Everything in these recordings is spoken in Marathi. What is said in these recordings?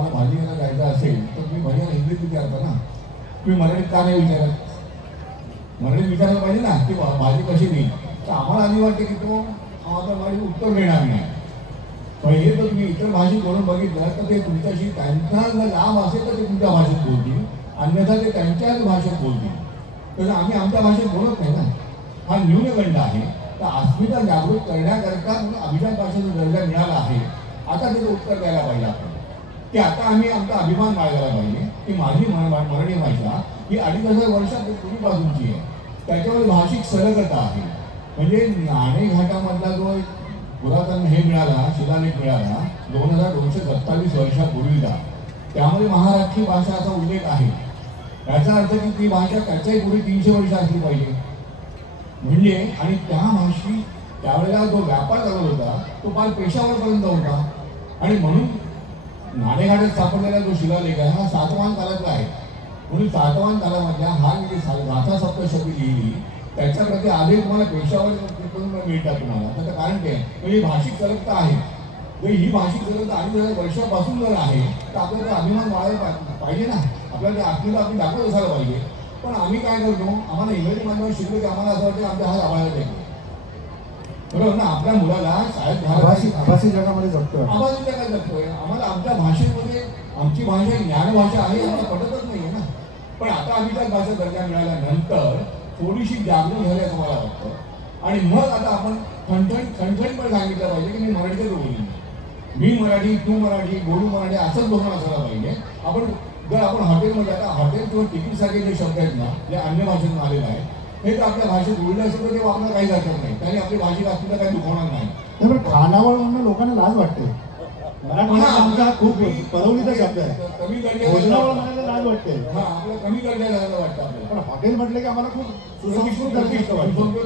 मला भाजी घ्यायला जायचं असेल तर मी भैयाला इंग्लिश विचारतो ना, मी मराठीत का नाही विचारत? मराठीत विचारलं पाहिजे ना की भाजी कशी देईल. तर आम्हाला आधी वाटते की तो आता माझी उत्तर देणार नाही. पहिले तर तुम्ही इतर भाषेत बोलून बघितलं तर ते तुमच्याशी त्यांचा जर लाभ असेल तर ते तुमच्या भाषेत बोलतील, अन्यथा ते त्यांच्याच भाषेत बोलतील. तर आम्ही आमच्या भाषेत बोलत नाही ना, हा न्यूनगंड आहे. तर अस्मिता जागृत करण्याकरता अभिजात भाषेचा दर्जा मिळाला आहे. आता त्याचं उत्तर द्यायला पाहिजे आपण की आता आम्ही आमचा अभिमान बाळगायला पाहिजे की माझी मराठी भाषा ही 2500 वर्षात पूर्वीपासूनची आहे. त्याच्यावर भाषिक सलगता आहे. म्हणजे नाणेघाटामधला जो पुरातन हे मिळाला, शिलालेख मिळाला 2227 वर्षापूर्वीचा, त्यामध्ये महाराष्ट्री भाषा असा उल्लेख आहे. याचा अर्थ की ती भाषा त्याच्याही पूर्वी 300 वर्ष असली पाहिजे. म्हणजे आणि त्या भाषी त्यावेळेला जो व्यापार चालत होता तो फार पेशावरपर्यंत होता. आणि म्हणून नाणेघाटात सापडलेला जो शिलालेख आहे हा सातवाहन काळातला आहे. म्हणून सातवाहन काळामधल्या हा गाथा सप्तशती लिहिली, त्याच्याप्रती आधी तुम्हाला पेशावर मिळतात तुम्हाला. त्याचं कारण काय? म्हणजे भाषिक सलगता आहे. जर ही भाषिक सलगता 2500 वर्षापासून जर आहे तर आपल्याला अभिमान वाढायला पाहिजे ना, आपल्याला ते आत्मीला आपण दाखवत असायला पाहिजे. पण आम्ही काय करतो, आम्हाला इंग्रजी माध्यमात शिकलो की आम्हाला असं वाटतं आमच्या हात आवाजात येतो. बरोबर ना, आपल्या मुलाला शाळेत आभासी जगामध्ये जगतोय, आभासी जगात जगतोय. आम्हाला आमच्या भाषेमध्ये आमची भाषा ज्ञानभाषा आहे आम्हाला पटतच नाहीये ना. पण आता आम्ही त्या भाषा दर्जा मिळाल्यानंतर थोडीशी जागृत झाली असं मला वाटतं. आणि मग आता आपण खणखण पण सांगितलं पाहिजे की मी मराठीतच बोलू, मी मराठी, तू मराठी, बोलू मराठी असंच धोरण असायला पाहिजे. आपण जर आपण हॉटेलमध्ये आता हॉटेल किंवा तिकीटसारखे जे शब्द आहेत ना, जे अन्य भाषेतून आलेले आहेत, हे तर आपल्या भाषेत बोललं असेल तर ते वापरायला काही हरकत नाही. त्याने आपली भाषेत आपल्याला काही दुखवणार नाही. पण खानावळ म्हणून लोकांना लाज वाटते. मराठीचा खूप परवलीचा शब्द आहे. कमी दर्जा भोजनावळ म्हणायला लाज वाटते. हा, आपल्याला कमी दर्जा झालेला वाटतं आपल्याला. पण हॉटेल म्हटलं की आम्हाला खूप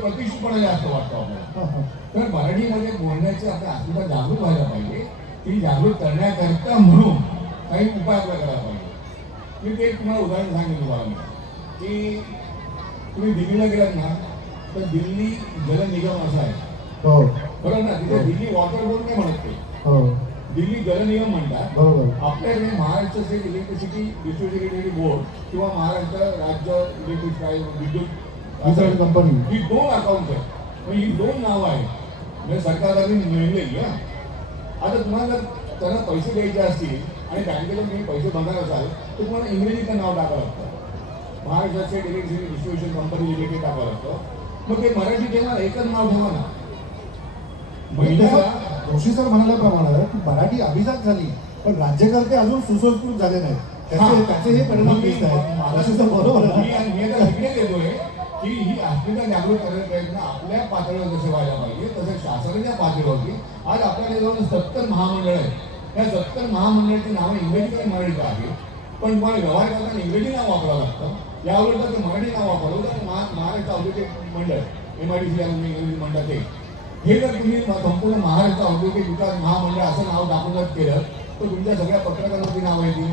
प्रतिष्ठितपणा जास्त वाटतो आपल्याला. तर मराठीमध्ये बोलण्याची आपल्या अस्मिता जागृत व्हायला पाहिजे. ती जागृत करण्याकरता म्हणून काही उपाय आपल्याला करायला पाहिजे. मी ते तुम्हाला उदाहरण सांगेन तुम्हाला की तुम्ही दिल्लीला गेलात ना तर दिल्ली जल निगम असा आहे. हो बरोबर ना, तिथे दिल्ली वॉटर बोर्ड नाही म्हणत ते, हो दिल्ली जल निगम म्हणतात. बरोबर. आपल्याकडे Maharashtra state electricity distributed board किंवा महाराष्ट्र राज्य इलेक्ट्रिक विद्युत कंपनी, ही 2 अकाउंट आहेत. म्हणजे ही 2 नावं आहेत. म्हणजे सरकारला मिळलेली. आता तुम्हाला जर त्यांना पैसे द्यायचे असतील आणि बँकेला तुम्ही पैसे भरणार असाल तर तुम्हाला इंग्रजीचं नाव टाकावं लागतं. Maharashtra state electricity distribution company limited टाकावं लागतं. मग ते मराठी ठेवा, एकच नाव ठेवा ना. जोशी सर म्हणाल्याप्रमाणे की मराठी अभिजात झाली पण राज्यकर्ते अजून सुसंस्कृत झाले नाही. त्याचे हे परिणाम दिसत आहेत. बरोबर मी आता इकडेच येतोय की ही अस्मिता जागृत करण्याचा प्रयत्न आपल्या पातळीवर जसे व्हायला पाहिजे तसं शासनाच्या पातळीवरती आज आपल्याकडे जवळ 70 महामंडळ आहेत. या 70 महामंडळाची नावं इंग्रजी आणि मराठी आहे. पण तुम्हाला व्यवहार करताना इंग्रजी नाव वापरावं लागतं. यावर जर ते मराठी नाव वापरलं तर महाराष्ट्र औद्योगिक मंडळ MIDC इंग्रजी म्हणतात ते, हे जर तुम्ही संपूर्ण महाराष्ट्र औद्योगिक विकास महामंडळ असं नाव दाखवत केलं तर तुमच्या सगळ्या पत्रकारांची नावं येतील.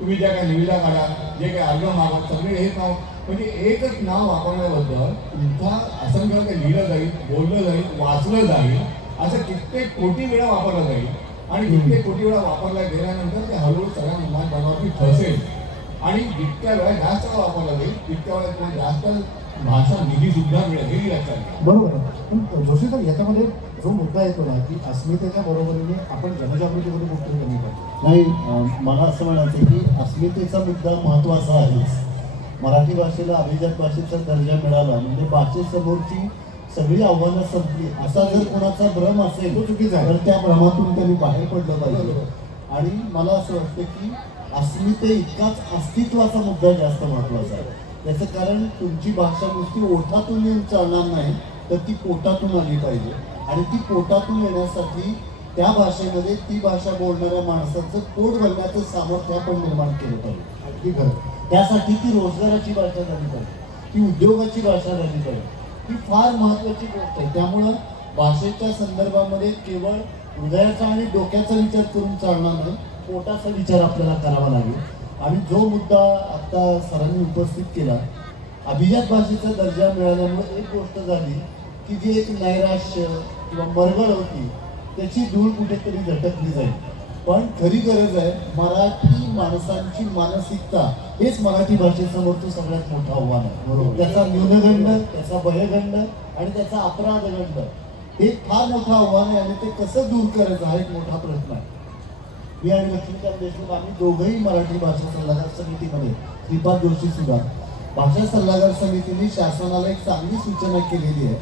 तुम्ही ज्या काय निविदा काढा, जे काय अर्ज मागा, सगळे हे नाव म्हणजे एकच नाव वापरण्याबद्दल तुमचा असंख्य काही लिहिलं जाईल, बोललं जाईल, वाचलं जाईल, असं कित्येक कोटी वेळा वापरलं जाईल. आणि कित्येक कोटी वेळा वापरला गेल्यानंतर ते हळूहळू सगळ्या मुलांना बनवावी ठसेल. आणि जितक्या वेळा जास्त वेळा वापरला जाईल तितक्या वेळा तुम्हाला जास्त भाषा निधी सुद्धा मिळेल, हे लक्षात घ्या. बरोबर. पण जोशी सर याच्यामध्ये जो मुद्दा येतो ना की अस्मितेच्या बरोबरीने आपण जनजागृतीमध्ये गोष्टी कमी करतो. नाही, मला असं म्हणायचं की अस्मितेचा मुद्दा महत्त्वाचा आहेच. मराठी भाषेला अभिजात भाषेचा दर्जा मिळाला म्हणजे भाषेसमोरची सगळी आव्हानं संपली असा जर कोणाचा भ्रम असेल तो चुकीचा आहे. तर त्या भ्रमातून त्यांनी बाहेर पडलं पाहिजे. आणि मला असं वाटतं की अस्मिते इतकाच अस्तित्वाचा मुद्दा जास्त महत्त्वाचा आहे. त्याचं कारण तुमची भाषा नुसती ओठातून येऊन चालणार नाही तर ती पोटातून आली पाहिजे. आणि ती पोटातून येण्यासाठी त्या भाषेमध्ये ती भाषा बोलणाऱ्या माणसाचं पोट भरण्याचं सामर्थ्य आपण निर्माण केलं पाहिजे. अगदी खरं. त्यासाठी ती रोजगाराची भाषा झाली पाहिजे, ती उद्योगाची भाषा झाली पाहिजे. ही फार महत्त्वाची गोष्ट आहे. त्यामुळं भाषेच्या संदर्भामध्ये केवळ हृदयाचा आणि डोक्याचा विचार करून चालणार नाही, पोटाचा विचार आपल्याला करावा लागेल. आणि जो मुद्दा आता सरांनी उपस्थित केला, अभिजात भाषेचा दर्जा मिळाल्यामुळे एक गोष्ट झाली की जी एक नैराश्य किंवा मरगळ होती त्याची धूळ कुठेतरी झटकली जाईल. पण खरी गरज आहे मराठी माणसांची मानसिकता हेच मराठी भाषेसमोरचं सगळ्यात मोठं आव्हान आहे. बरोबर. त्याचा न्यूनगंड, त्याचा भयगंड आणि त्याचा अपराधगंड हे फार मोठं आव्हान आहे आणि ते कसं दूर करायचं हा एक मोठा प्रश्न आहे. मी आणि लक्ष्मीकांत देशमुख आम्ही दोघंही मराठी भाषा सल्लागार समितीमध्ये, श्रीपाद जोशी सुद्धा, भाषा सल्लागार समितीने शासनाला एक चांगली सूचना केलेली आहे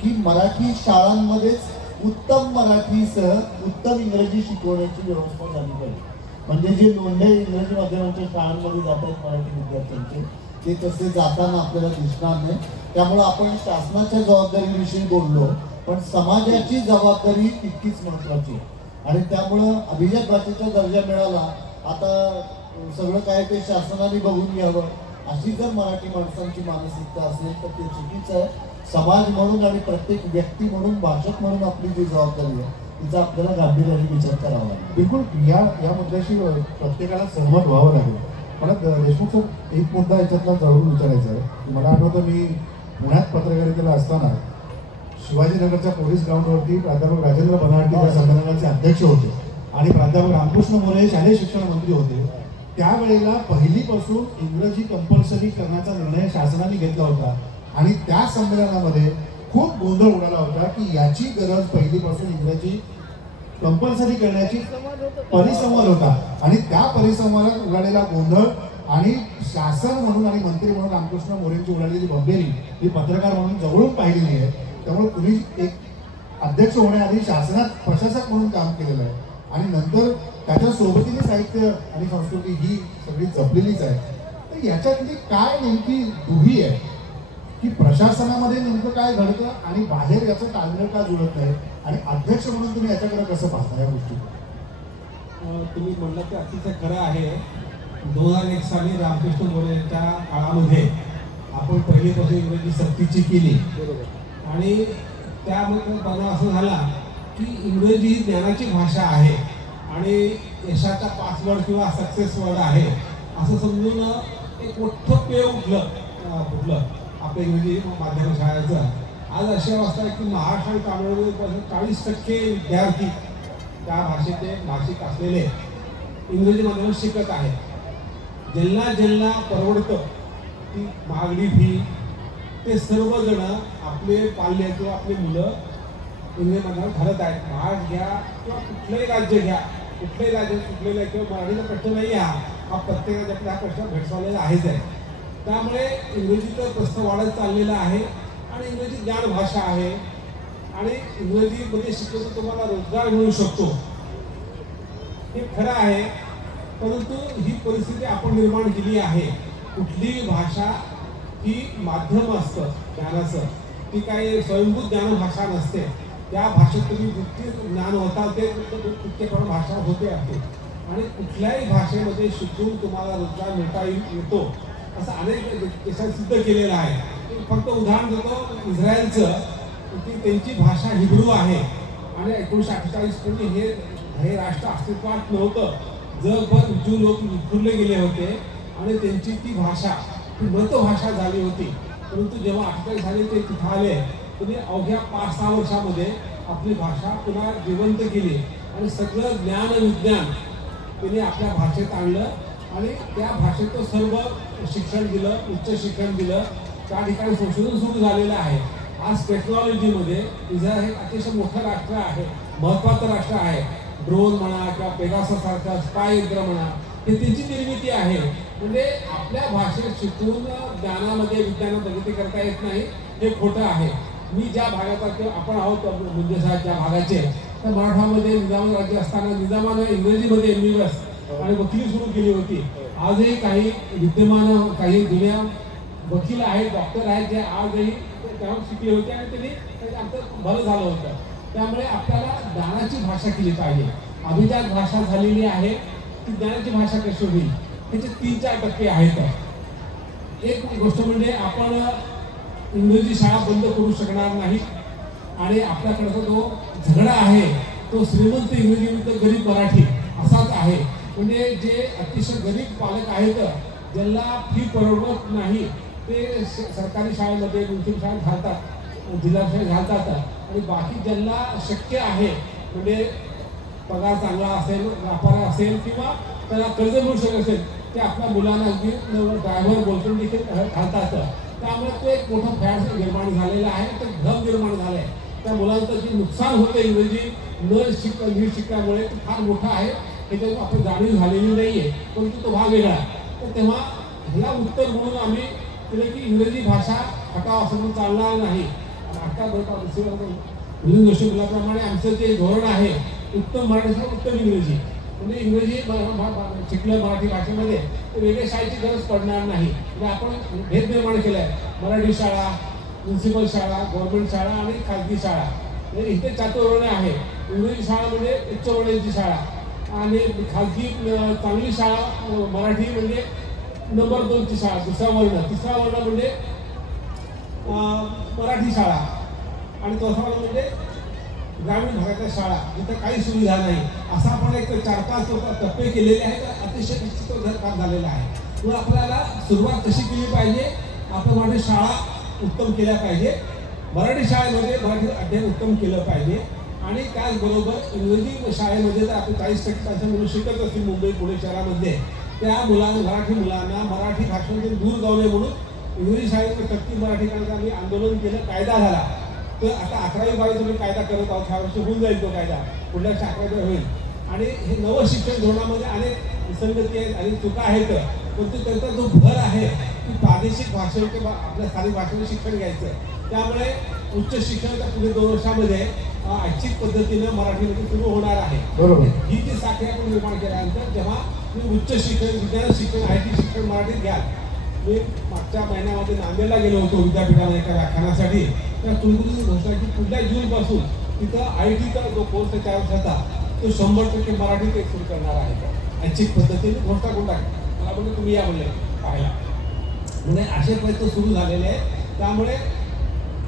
की मराठी शाळांमध्येच उत्तम मराठीसह उत्तम इंग्रजी शिकवण्याची व्यवस्था झाली पाहिजे. म्हणजे जे लोंढे इंग्रजी माध्यमांच्या शाळांमध्ये जातात मराठी विद्यार्थ्यांचे ते तसे जाताना आपल्याला दिसणार नाही. त्यामुळं आपण शासनाच्या जबाबदारीविषयी बोललो, पण समाजाची जबाबदारी तितकीच महत्त्वाची आहे. आणि त्यामुळं अभिजात भाषेचा दर्जा मिळाला, आता सगळं काय ते शासनाने बघून घ्यावं अशी जर मराठी माणसांची मानसिकता असेल तर ते चुकीचं आहे. समाज म्हणून आणि प्रत्येक व्यक्ती म्हणून, भाषक म्हणून आपली जी जबाबदारी आहे तिचा आपल्याला गांभीर्याने विचार करावा लागेल. बिलकुल या मुद्द्याशी प्रत्येकाला सहमत व्हावं लागेल. मला देशमुख सर एक मुद्दा याच्यातला जरूर विचारायचा आहे. मला आठवतं मी पुण्यात पत्रकारितेला असताना शिवाजीनगरच्या पोलीस ग्राउंडवरती प्राध्यापक राजेंद्र बनावटी त्या संमेलनाचे अध्यक्ष होते आणि प्राध्यापक रामकृष्ण मोरे शालेय शिक्षण मंत्री होते. त्यावेळेला पहिलीपासून इंग्रजी कंपल्सरी करण्याचा निर्णय शासनाने घेतला होता आणि त्या संमेलनामध्ये खूप गोंधळ उडाला होता की याची गरज पहिलीपासून इंग्रजी कंपल्सरी करण्याची परिसंवाद होता आणि त्या परिसंवादात उडालेला गोंधळ आणि शासन म्हणून आणि मंत्री म्हणून रामकृष्ण मोरेंची उडालेली बंबेरी ही पत्रकार म्हणून जवळून पाहिलेली आहे. त्यामुळे तुम्ही एक अध्यक्ष होण्याआधी शासनात प्रशासक म्हणून काम केलेलं आहे आणि नंतर त्याच्या सोबतीने साहित्य आणि संस्कृती ही सगळी जपलेलीच आहे. तर याच्यातली काय नेमकी दुही आहे की प्रशासनामध्ये नेमकं काय घडतं आणि बाहेर याचं ताळमेळ का जुळत नाही आणि अध्यक्ष म्हणून तुम्ही याच्याकडे कसं पाहता या गोष्टी? तुम्ही म्हणलं ते अतिशय खरं आहे. 2001 साली रामकृष्ण मोरे यांच्या काळामध्ये आपण पहिलीपासून इंग्रजी सक्तीची केली आणि त्यामध्ये बघा असं झाला की इंग्रजी ही ज्ञानाची भाषा आहे आणि यशाचा पासवर्ड किंवा सक्सेस वर्ड आहे असं समजून एक मोठं पेय उठलं आपल्या इंग्रजी माध्यम शाळेचं. आज अशी अवस्था आहे की महाराष्ट्र आणि तामिळनाडूपासून 40% विद्यार्थी त्या भाषेचे भाषिक असलेले इंग्रजी माध्यमात शिकत आहेत. ज्यांना परवडतं ती महागडी फी ते सर्वजण आपले पाल्य किंवा आपली मुलं इंग्रजी माध्यमात घालत आहेत. महाराष्ट्र घ्या किंवा कुठलंही राज्य घ्या, कुठल्याही राज्यात कुठलेला किंवा मराठीचा प्रश्न नाही हा प्रत्येकाच्या हा प्रश्न भेडसावलेला आहेच आहे. त्यामुळे इंग्रजीचा प्रश्न वाढत चाललेला आहे आणि इंग्रजी ज्ञान भाषा आहे आणि इंग्रजीमध्ये शिकवतो तुम्हाला रोजगार मिळू शकतो हे खरं आहे. परंतु ही परिस्थिती आपण निर्माण केली आहे. कुठलीही भाषा ही माध्यम असतं ज्ञानाचं, ती काही स्वयंभूत ज्ञान भाषा नसते. त्या भाषेत तुम्ही जितके ज्ञान होता ते तितके प्रमाण भाषा होते आहे आणि कुठल्याही भाषेमध्ये शिकून तुम्हाला रोजगार मिळता येतो असं अनेक देशात सिद्ध केलेलं आहे. फक्त उदाहरण देतो इस्रायलचं की त्यांची भाषा हिब्रू आहे आणि 1948 पूर्वी हे राष्ट्र अस्तित्वात नव्हतं. जगभर ज्यू लोक विखुरले गेले होते आणि त्यांची ती भाषा ही मृतभाषा झाली होती. परंतु जेव्हा 48 साली ते तिथं आले त्यांनी अवघ्या 5-6 वर्षामध्ये आपली भाषा पुन्हा जिवंत केली आणि सगळं ज्ञान विज्ञान त्यांनी आपल्या भाषेत आणलं आणि त्या भाषेत सर्व शिक्षण दिलं, उच्च शिक्षण दिलं. त्या ठिकाणी संशोधन सुरू झालेलं आहे. आज टेक्नॉलॉजीमध्ये इस्रायल हे अतिशय मोठं राष्ट्र आहे, महत्त्वाचं राष्ट्र आहे. ड्रोन म्हणा किंवा पेगाससारखा स्पाय यंत्र म्हणा हे त्यांची निर्मिती आहे. म्हणजे आपल्या भाषेत शिकून ज्ञानामध्ये विज्ञानात प्रगती करता येत नाही हे खोटं आहे. मी ज्या भागाचा किंवा आपण आहोत म्हणजे साहेब ज्या भागाचे त्या मराठामध्ये निजाम राज्य असताना निजामानं इंग्रजीमध्ये MBBS आणि वकिली सुरू केली होती. आजही काही विद्यमान काही जुन्या वकील आहेत, डॉक्टर आहेत जे आजही त्यावर शिकले होते आणि त्यांनी आमचं भलं झालं होतं. त्यामुळे आपल्याला ज्ञानाची भाषा केली पाहिजे. अभिजात भाषा झालेली आहे ती ज्ञानाची भाषा कशी होईल त्याचे 3-4% आहेत. एक गोष्ट म्हणजे आपण इंग्रजी शाळा बंद करू शकणार नाही आणि आपल्याकडचा जो झगडा आहे तो श्रीमंत इंग्रजी विरुद्ध गरीब मराठी असाच आहे. म्हणजे जे अतिशय गरीब पालक आहेत ज्यांना फी परवडत नाही ते सरकारी शाळेमध्ये मुस्लिम शाळेत घालतात, जिल्हा शाळेत घालतात आणि बाकी ज्यांना शक्य आहे म्हणजे पगार चांगला असेल, व्यापार असेल किंवा त्याला कर्ज मिळू शकत असेल ते आपल्या मुलांना अगदी ड्रायव्हर बोलून देखील घालतात. त्यामुळे तो एक मोठं फॅड निर्माण झालेलं आहे, ते भ्रम निर्माण झालं आहे. त्या मुलांचं जे नुकसान होतं इंग्रजी नीट शिकल्यामुळे ते फार मोठं आहे, त्याच्यावर आपण जाणीव झालेली नाही आहे, परंतु तो भाग वेगळा. तर तेव्हा ह्याला उत्तर म्हणून आम्ही केलं की इंग्रजी भाषा हटाव असं म्हणून चालणार नाही. आता मिलिंद जोशी मुलाप्रमाणे आमचं जे धोरण आहे उत्तम मराठीसह उत्तम इंग्रजी, म्हणजे इंग्रजी शिकलं मराठी भाषेमध्ये तर वेगळ्या शाळेची गरज पडणार नाही. म्हणजे आपण भेद निर्माण केला आहे, मराठी शाळा, म्युन्सिपल शाळा, गव्हर्नमेंट शाळा आणि खाजगी शाळा, म्हणजे इथे चातुर्वर्ण आहे. इंग्रजी शाळा म्हणजे उच्चवर्णीची शाळा आणि खाजगी चांगली शाळा मराठी म्हणजे नंबर 2ची शाळा, दुसरा वर्ण, तिसरा वर्ण म्हणजे मराठी शाळा आणि चौथा वर्ण म्हणजे ग्रामीण भागातल्या शाळा जिथं काही सुविधा नाही. असा आपण एक 4-5 टप्पे केलेले आहेत, अतिशय निश्चित काम झालेलं आहे. म्हणून आपल्याला सुरुवात कशी केली पाहिजे, आपण मराठी शाळा उत्तम केल्या पाहिजे, मराठी शाळेमध्ये मराठी अध्ययन उत्तम केलं पाहिजे आणि त्याचबरोबर इंग्रजी शाळेमध्ये जर आपण 40% मुलं शिकत असतील मुंबई पुणे शहरामध्ये, त्या मराठी मुलांना मराठी भाषेतून दूर जाऊ नये म्हणून इंग्रजी शाळेत सक्ती मराठी करण्याचं आम्ही आंदोलन केलं, कायदा झाला. तर आता 11वी-12वी तुम्ही कायदा करत आहोत, ह्या वर्षी होऊन जाईल तो कायदा, पुढल्या 11वी होईल. आणि हे नवं शिक्षण धोरणामध्ये अनेक विसंगती आहेत आणि चुका आहेत, परंतु त्यांचा जो भर आहे की प्रादेशिक भाषेवर किंवा आपल्या स्थानिक भाषेवर शिक्षण घ्यायचं. त्यामुळे उच्च शिक्षणाच्या पुढे 2 वर्षामध्ये ऐच्छिक पद्धतीनं मराठीमध्ये सुरू होणार आहे. बरोबर. ही जी साखळी आपण निर्माण केल्यानंतर जेव्हा तुम्ही उच्च शिक्षण, विज्ञान शिक्षण, IT शिक्षण मराठीत घ्याल. मी मागच्या महिन्यामध्ये नांदेडला गेलो होतो विद्यापीठामध्ये एका व्याख्यानासाठी. त्या कुलगुरूंनी घोषणा की पुढल्या जूनपासून तिथं ITचा जो कोर्स आहे 4 वर्षाचा तो 100% मराठीत सुरू करणार आहे. ऐच्छिक पद्धतीने घोषणा करून टाकली. मला बोलले तुम्ही या म्हणले पाहायला. म्हणजे असे प्रयत्न सुरू झालेले आहेत. त्यामुळे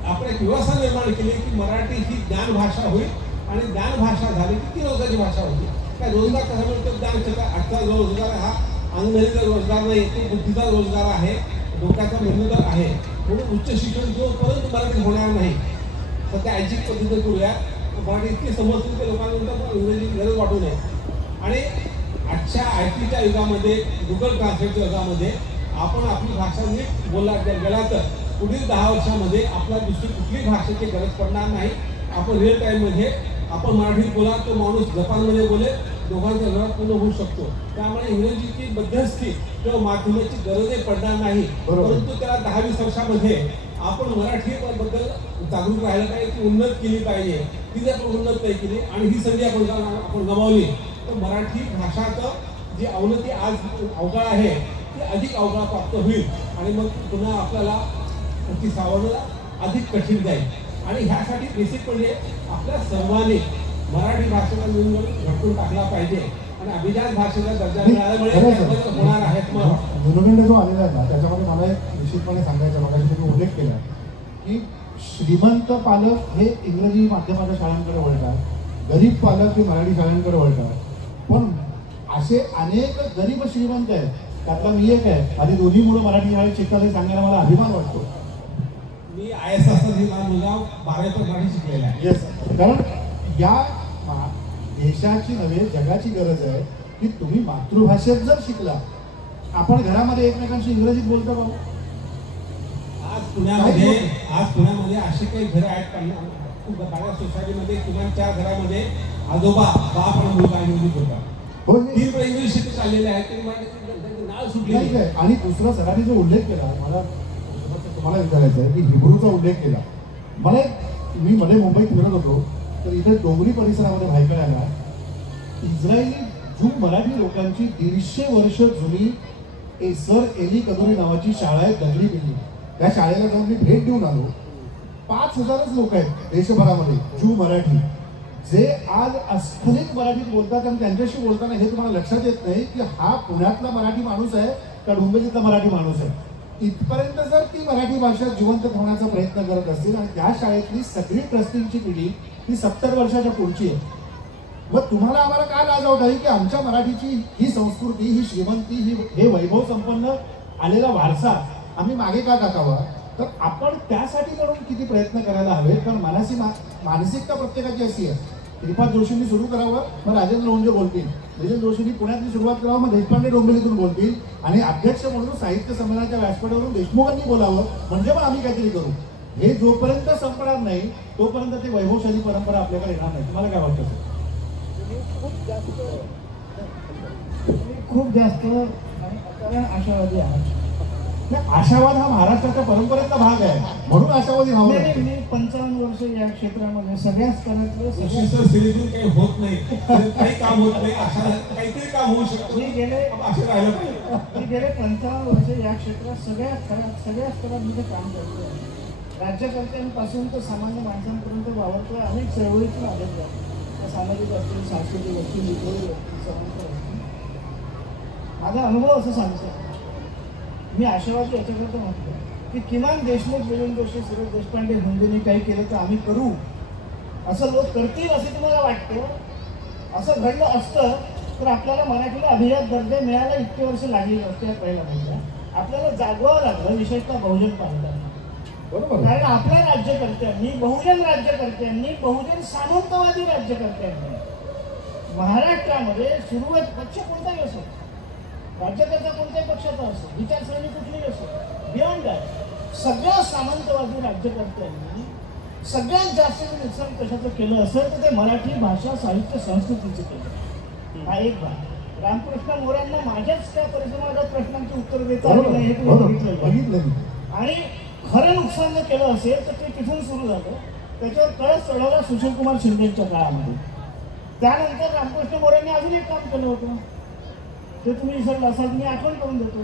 आपण एक व्यवस्था निर्माण केली की मराठी ही ज्ञान भाषा होईल आणि ज्ञान भाषा झाली की ती रोजगाराची भाषा होती. काय रोजगार कसा मिळतो, ज्ञान क्षेत्र. आजचा जो रोजगार हा अंगमेहनीचा रोजगार नाही, तो बुद्धीचा रोजगार आहे, डोक्याचा मेहनतदार आहे. म्हणून उच्च शिक्षण जोपर्यंत मराठी होणार नाही, सध्या ऐच्छिक पद्धती करूया, मराठी इतकी समजतील की लोकांना इंग्रजी गरज वाटू नये. आणि आजच्या ITच्या युगामध्ये, गुगल ट्रान्सलेटच्या युगामध्ये आपण आपली भाषा नीट बोलला गेला तर पुढील 10 वर्षामध्ये आपल्या दुसरी कुठलीही भाषेची गरज पडणार नाही. आपण रिअल टाईममध्ये आपण मराठीत बोला, तो माणूस जपानमध्ये बोले, दोघांचा व्यवहार पूर्ण होऊ शकतो. त्यामुळे इंग्रजीची मध्यस्थी किंवा माध्यमाची गरजही पडणार नाही. परंतु त्याला 10-20 वर्षामध्ये आपण मराठीबद्दल जागरूक राहायला पाहिजे, ती उन्नत केली पाहिजे. ती जर उन्नत नाही केली आणि ही संधी आपण गमावली तर मराठी भाषाचं जी अवनती आज अवकाळ आहे ती अधिक अवकाळ प्राप्त होईल आणि मग पुन्हा आपल्याला ती सावरणं अधिक कठीण जाईल. आणि ह्यासाठी बेसिक म्हणजे आपल्या सर्वांनी मराठी भाषेला झटकून टाकला पाहिजे आणि अभिजात भाषेला दर्जा मिळाल्यामुळे होणार आहेत. न्यूनगंड जो आलेला आहे ना, त्याच्यामध्ये मला एक निश्चितपणे सांगायचं, मगाशी तुम्ही उल्लेख केला की श्रीमंत पालक हे इंग्रजी माध्यमाच्या शाळांकडे वळतात, गरीब पालक हे मराठी शाळांकडे वळतात. पण असे अनेक गरीब श्रीमंत आहेत, त्यातला मी एक आहे आणि दोन्ही मुलं मराठी शाळेत शिकतात हे सांगायला मला अभिमान वाटतो. मी IS असताना मुलगा 12वी मराठी शिकलेला आहे. येस, कारण या देशाची नव्हे जगाची गरज आहे की तुम्ही मातृभाषेत जर शिकला. आपण घरामध्ये एकमेकांशी इंग्रजीत बोलतो भाऊ. आज पुण्यामध्ये असे काही घरं आहेत का बाहेर सोसायटीमध्ये किमान 4 घरामध्ये आजोबा, बाप आणि मुलगा इंग्रजी बोलतात. हो, 3 वेळा इंग्लिश शिकत चाललेले आहेत, तरी मराठी नाव सुटले. आणि दुसरा सरांनी जो उल्लेख केला, मला तुम्हाला विचारायचं आहे की हिब्रूचा उल्लेख केला. मी मध्ये मुंबईत फिरत होतो तर इथे डोंगरी परिसरामध्ये भायखळ्याला इस्रायली ज्यू मराठी लोकांची 150 वर्ष जुनी सर एली कदुरी नावाची शाळा आहे, दगडी बिल्डिंग. त्या शाळेला जाऊन मी भेट देऊन आलो. 5000च लोक आहेत देशभरामध्ये ज्यू मराठी, जे आज अस्खलित मराठीत बोलतात. आणि त्यांच्याशी बोलताना हे तुम्हाला लक्षात येत नाही की हा पुण्यातला मराठी माणूस आहे का डोंबिवलीतला मराठी माणूस आहे. इथपर्यंत जर ती मराठी भाषा जिवंत ठेवण्याचा प्रयत्न करत असतील आणि त्या शाळेतली सगळी ट्रस्टिंगची पिढी ही 70 वर्षाच्या पुढची आहे, मग तुम्हाला आम्हाला काय लाजावत आहे की आमच्या मराठीची ही संस्कृती, ही श्रीमंती, हे वैभव संपन्न आलेला वारसा आम्ही मागे का टाकावा. तर आपण त्यासाठी म्हणून किती प्रयत्न करायला हवेत. कारण मानसिकता प्रत्येकाची अशी आहे श्रीपाद जोशींनी सुरू करावं, मग राजेंद्र लोणजे बोलतील. राजेंद्र जोशींनी पुण्यातली सुरुवात करावं, मग देशपांडे डोंबिवलीतून बोलतील. आणि अध्यक्ष म्हणून साहित्य संमेलनाच्या व्यासपीठावरून देशमुखांनी बोलावं, म्हणजे मग आम्ही काहीतरी करू. हे जोपर्यंत संपणार नाही तोपर्यंत ते वैभवशाली परंपरा आपल्याकडे येणार नाही. तुम्हाला काय वाटतं? खूप जास्त कारण आशावादी आहात. नाही, आशावाद हा महाराष्ट्राच्या परंपरेचा भाग आहे, म्हणून आशावादी नाही, व्हावं. मी 55 वर्ष या क्षेत्रामध्ये सगळ्या स्तरातले विशिष्ट सिरीजून काही होत नाही, काही काम होत नाही, अशा काहीतरी काम होऊ शकतं. मी गेले असं राहिलं पाहिजे. मी गेले 55 वर्ष या क्षेत्रात सगळ्या स्तरांमध्ये काम करतो आहे. राज्यकर्त्यांपासून तर सामान्य माणसांपर्यंत वावरतोय. अनेक चळवळीतून आलेले आहे, त्या सामाजिक असतील, सांस्कृतिक असतील, विद्रोही असतील, समांतर असतील. माझा अनुभव असं सांगतो, मी आशावादी याच्याकरता म्हणतो की किमान देशमुख, मिलिंद जोशी, सुरेश देशपांडे, हुंजेंनी काही केलं तर आम्ही करू, असं लोक करतील असं तुम्हाला वाटतं? असं घडलं असतं तर आपल्याला मराठीला अभिजात दर्जा मिळायला इतके वर्ष लागली नसते. पहिला म्हणजे आपल्याला जागवावं लागलं, विशेषतः बहुजन पालकांना. बरोबर. कारण आपल्या राज्यकर्त्यांनी, बहुजन राज्यकर्त्यांनी, बहुजन सामंतवादी राज्यकर्त्यांनी महाराष्ट्रामध्ये सुरुवात, पक्ष कोणताही असो, राज्यकर्ता कोणत्याही पक्षाचा असो, विचारसरणी कुठलीही असो, बियॉन्ड दॅट सगळ्या सामंतवादी राज्यकर्त्यांनी सगळ्यात जास्त नुकसान कशाचं केलं असेल तर ते मराठी भाषा, साहित्य, संस्कृतीचं केलं. हा एक भाग. रामकृष्ण मोऱ्यांना माझ्याच त्या परिसरात प्रश्नांची उत्तर देता आली नाही हे तुम्ही बघितलं. आणि खरं नुकसान जर केलं असेल तर ते तिथून सुरू झालं. त्याच्यावर कळस चढवला सुशीलकुमार शिंदेच्या काळामध्ये. त्यानंतर रामकृष्ण मोऱ्यांनी अजून एक काम केलं होतं, ते तुम्ही विसरला असाल, मी आठवण करून देतो.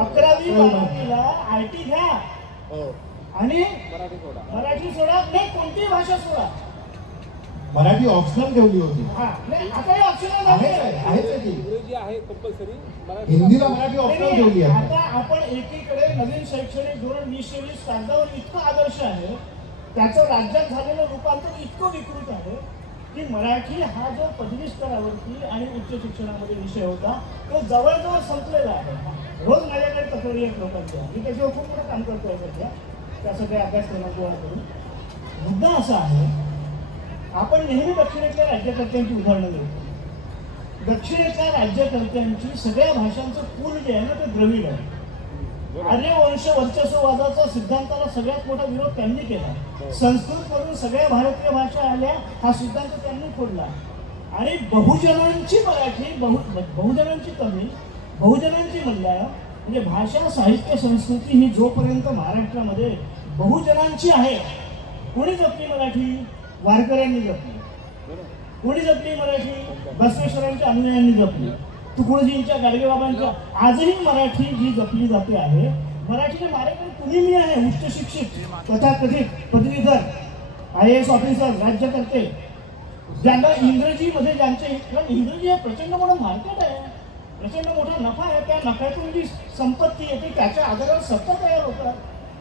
11वी 12वीला IT घ्या आणि मराठी सोडा, नाही कोणतीही भाषा सोडा. मराठी ऑप्शनल ठेवली होती. हा, नाही आता हे ऑप्शनल हिंदीला मराठी ऑप्शनल ठेवली आहे. आता आपण एकीकडे नवीन शैक्षणिक धोरण 2020 कागदावर इतकं आदर्श आहे, त्याचं राज्यात झालेलं रूपांतर इतकं विकृत आहे की मराठी हा जो पदवी स्तरावरती आणि उच्च शिक्षणामध्ये विषय होता तो जवळजवळ संपलेला आहे. रोज माझ्याकडे तक्रारी आहेत लोकांच्या, मी त्याच्यावर खूप मोठं काम करतोय सध्या, त्या सगळ्या अभ्यासक्रमात गोळा करून. मुद्दा असा आहे, आपण नेहमी दक्षिणेतल्या राज्यकर्त्यांची उदाहरणं घेतो. दक्षिणेतल्या राज्यकर्त्यांची सगळ्या भाषांचं पूल जे आहे ना ते द्रविड आहे. आर्यवंश वर्चस्ववादाचा सिद्धांताला सगळ्यात मोठा विरोध त्यांनी केला. संस्कृत मधून सगळ्या भारतीय भाषा आल्या, हा सिद्धांत त्यांनी फोडला. आणि बहुजनांची मराठी, बहुजनांची तमिळ, बहुजनांची मल्याळम, म्हणजे भाषा, साहित्य, संस्कृती ही जोपर्यंत महाराष्ट्रामध्ये बहुजनांची आहे. कोणी जपली मराठी? वारकऱ्यांनी जपली. कोणी जपली मराठी? बसवेश्वरांच्या अनुयायांनी जपली. तुकडोजींच्या, गाडगेबाबांच्या. आजही मराठी जी जपली जाते आहे, मराठीचे मारेकरी तुम्ही मी आहे. उच्च शिक्षित, तथाकथित पदवीधर, IAS ऑफिसर, राज्यकर्ते, ज्यांना इंग्रजीमध्ये इंग्रजी हे प्रचंड मोठं मार्केट आहे, प्रचंड मोठा नफा आहे. त्या नफ्यातून जी संपत्ती येते त्याच्या आधारावर सत्ता तयार होतात.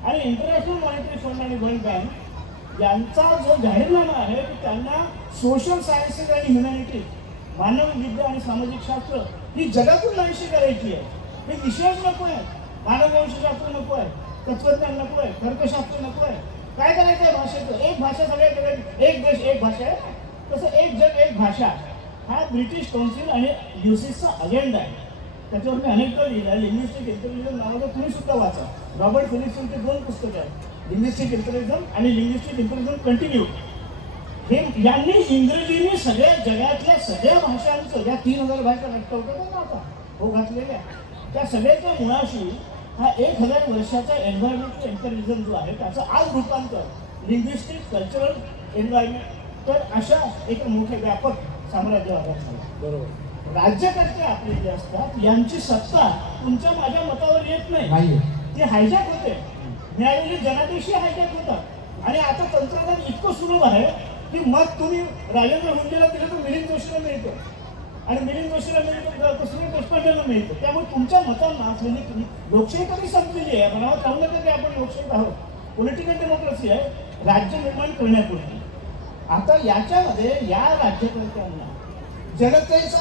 आणि इंटरनॅशनल मॉनिटरी फंड आणि वर्ल्ड बँक यांचा जो जाहीरनामा आहे की त्यांना सोशल सायन्सेस आणि ह्युमॅनिटीज, मानवविद्या आणि सामाजिक शास्त्र ही जगातून नाहीशी करायची आहे. हे विषयच नको आहे. मानववंशशास्त्र नको आहे, तत्वज्ञान नको आहे, तर्कशास्त्र नको आहे. काय करायचं आहे भाषेचं? एक भाषा सगळ्या जगात, एक देश एक भाषा आहे. तसं एक जग एक भाषा हा ब्रिटिश काउन्सिल आणि UCSचा अजेंडा आहे. त्याच्यावर मी अनेकदा लिहिलं आहे. लिंग्विस्टिक इंटेलिजन्स नावाचं तुम्ही सुद्धा वाचा. रॉबर्ट फिलिप्सचे 2 पुस्तकं आहेत, लिंग्विस्टिक इंटेलिजन्स आणि लिंग्विस्टिक इंटेलिजन्स कंटिन्यू. हे यांनी इंग्रजीने सगळ्या जगातल्या सगळ्या भाषांचं, या 3000 भाषा रक्त होतं ना आता हो घातलेल्या, त्या सगळ्याच्या मुळाशी हा 1000 वर्षाचा एन्व्हायरमेंटल इंटेलिजन्स जो आहे त्याचं आज रूपांतर लिंग्विस्टिक, कल्चरल, एन्व्हायरमेंट, तर अशा एक मोठे व्यापक साम्राज्यवादात झाला. बरोबर. राज्यकर्ते आपले जे असतात यांची सत्ता तुमच्या माझ्या मतावर येत नाही, ते हायजॅक होते. मिळालेले जनादेशी हायजॅक होतात. आणि आता तंत्रज्ञान इतकं सुलभ आहे की मग तुम्ही राजेंद्र हुंजेला दिलं तर मिलिंद जोशीला मिळतं, आणि मिलिंद जोशीला मिळतं तर सुरेश देशपांडेला मिळतं. त्यामुळे तुमच्या मतांना म्हणजे लोकशाही कधी संपलेली आहे, मनावर राहू नका की आपण लोकशाहीत आहोत. पॉलिटिकल डेमोक्रेसी आहे राज्य निर्माण करण्यापूर्वी. आता याच्यामध्ये या राज्यकर्त्यांना जनतेचा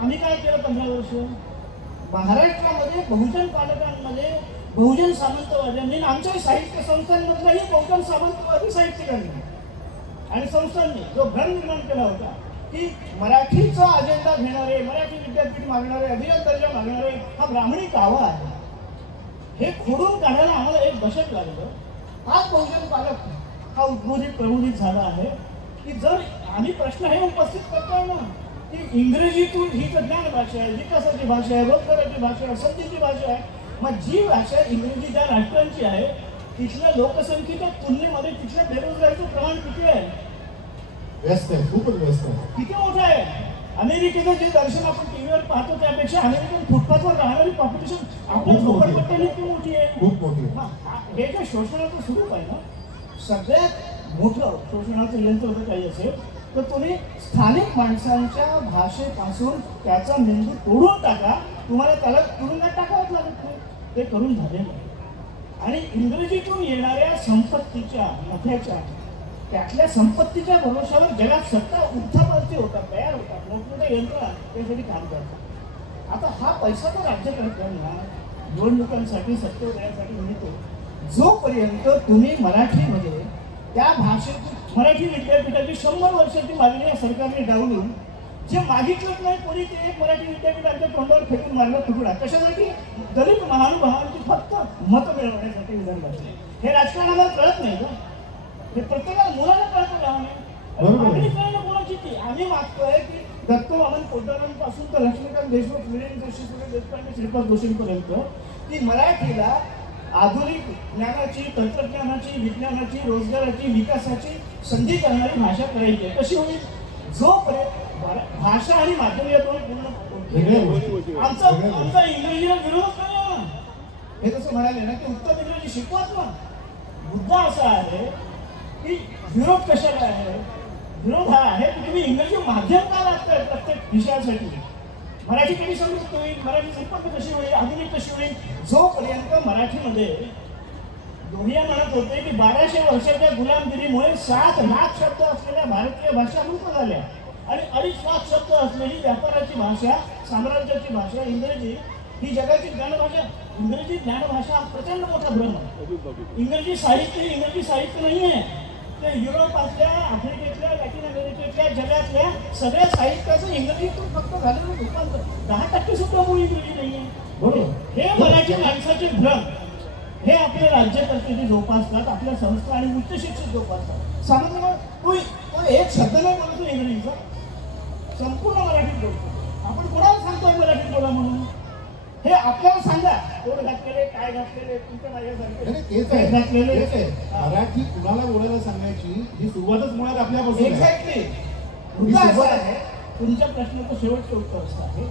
आम्ही काय केलं 15 वर्ष महाराष्ट्रामध्ये बहुजन पालकांमध्ये बहुजन सामंतवाद्यांनी, आमच्या साहित्य संस्थांमधल्याही बहुजन सामंतवादी साहित्यिकांनी आणि संस्थांनी जो भ्रम निर्माण केला होता की मराठीचा अजेंडा घेणारे, मराठी विद्यापीठ मागणारे, अभिजात दर्जा मागणारे हा ब्राह्मणी कावा आहे, हे खोडून काढायला आम्हाला 1 दशक लागलं. हाच बहुजन पालक हा प्रबोधित झाला आहे की जर आम्ही प्रश्न हे उपस्थित करतोय ना की इंग्रजीतून ही तर ज्ञान भाषा आहे, विकासाची भाषा आहे, रोजगाराची भाषा आहे, संधीची भाषा आहे, मग जी भाषा इंग्रजी ज्या राष्ट्रांची आहे तिथल्या लोकसंख्येच्या तुलनेमध्ये तिथल्या बेरोजगारीचं प्रमाण किती आहे? व्यस्त आहे, खूपच व्यस्त आहे. किती मोठं आहे? अमेरिकेचं जे दर्शन आपण टीव्हीवर पाहतो त्यापेक्षा अमेरिकन फुटपाथवर राहणारी पॉप्युलेशन आपल्या झोपडपट्ट्याने किती मोठी आहे? खूप मोठी आहे. हे जे शोषणाचं स्वरूप आहे ना, सगळ्यात मोठं शोषणाचं यंत्र जर काही असेल तर तुम्ही स्थानिक माणसांच्या भाषेपासून त्याचा मेंदू तोडून टाका, तुम्हाला त्याला तुरुंगात टाकावंच लागत नाही. ते करून झालेलं आहे. आणि इंग्रजीतून येणाऱ्या संपत्तीच्या नफ्याच्या त्यातल्या संपत्तीच्या भरोशावर जगात सत्ता उठापालती होतात, तयार होतात, मोठमोठे यंत्र त्यासाठी काम करतात. आता हा पैसा तर राज्यकर्त्यांना निवडणुकांसाठी सत्तेवर येण्यासाठी मिळतो. जोपर्यंत तुम्ही मराठीमध्ये त्या भाषेची मराठी विद्यापीठाची 100 वर्षाची मागणी या सरकारने डावलून जे मागितलंच नाही कोणी ते एक मराठी विद्यापीठाच्या तोंडावर फेकून मारलं तुकडा. कशासाठी? दलित महानुभावांची फक्त मतं मिळवण्यासाठी विधानसभेत. हे राजकारण आम्हाला कळत नाही का? हे प्रत्येकाला मुलाला कळतं का? मागणी कळणं कोणाची ती? आम्ही मागतोय की दत्त वामन पोतदारांपासून तर लक्ष्मीकांत देशमुख, विरेन जोशी, सुरेश देशपांडे, श्रीपाद जोशींपर्यंत की मराठीला आधुनिक ज्ञानाची, तंत्रज्ञानाची, विज्ञानाची, रोजगाराची, विकासाची संधी करणारी भाषा करायची आहे. कशी होईल? जोपर्यंत भाषा आणि माध्यम या दोन पूर्ण आमचा इंग्रजीला विरोध नाही. हे तसं म्हणाले ना की उत्तम इंग्रजी शिकवाच ना. मुद्दा असा आहे की विरोध कशाला आहे? विरोध हा आहे की तुम्ही इंग्रजी माध्यम का लागताय प्रत्येक विषयासाठी? मराठी कधी समृद्ध होईल, मराठी संपन्न कशी होईल, आधुनिक कशी होईल? जोपर्यंत मराठीमध्ये दुनिया म्हणत होते की 1200 वर्षाच्या गुलामगिरीमुळे 7 लाख शब्द असलेल्या भारतीय भाषा लुप्त झाल्या आणि 2.5 लाख शब्द असलेली व्यापाराची भाषा, साम्राज्याची भाषा इंग्रजी ही जगाची ज्ञानभाषा. इंग्रजी ज्ञानभाषा हा प्रचंड मोठा भ्रम आहे. इंग्रजी साहित्य नाही आहे. ते युरोपातल्या, आफ्रिकेतल्या, लॅटिन अमेरिकेतल्या, जगातल्या सगळ्या साहित्याचं इंग्रजीतून फक्त झालेलं रूपांतर. 10% सुद्धा मूळ इंग्रजी नाही आहे. बरोबर. हे मराठी माणसाचे भ्रम हे आपले राज्यकर्ते जे जोपासतात, आपल्या संस्था आणि उच्च शिक्षित जोपासतात. सामान्य तो एक शब्द नाही बोलतो इंग्रजीचा, संपूर्ण मराठीत बोलतो. आपण कोणाला सांगतोय मराठीत बोला म्हणून? हे आपल्याला सांगा. कोण घातलेले, काय घातलेले, तुमच्या माझ्यासारखे घातलेले. मराठी कुणाला बोलायला सांगायची ही सुरुवातच मुळात आपल्यापासून. एक्झॅक्टली. मुद्दा असा आहे, तुमच्या प्रश्नाचं शेवटचं उत्तर असं आहे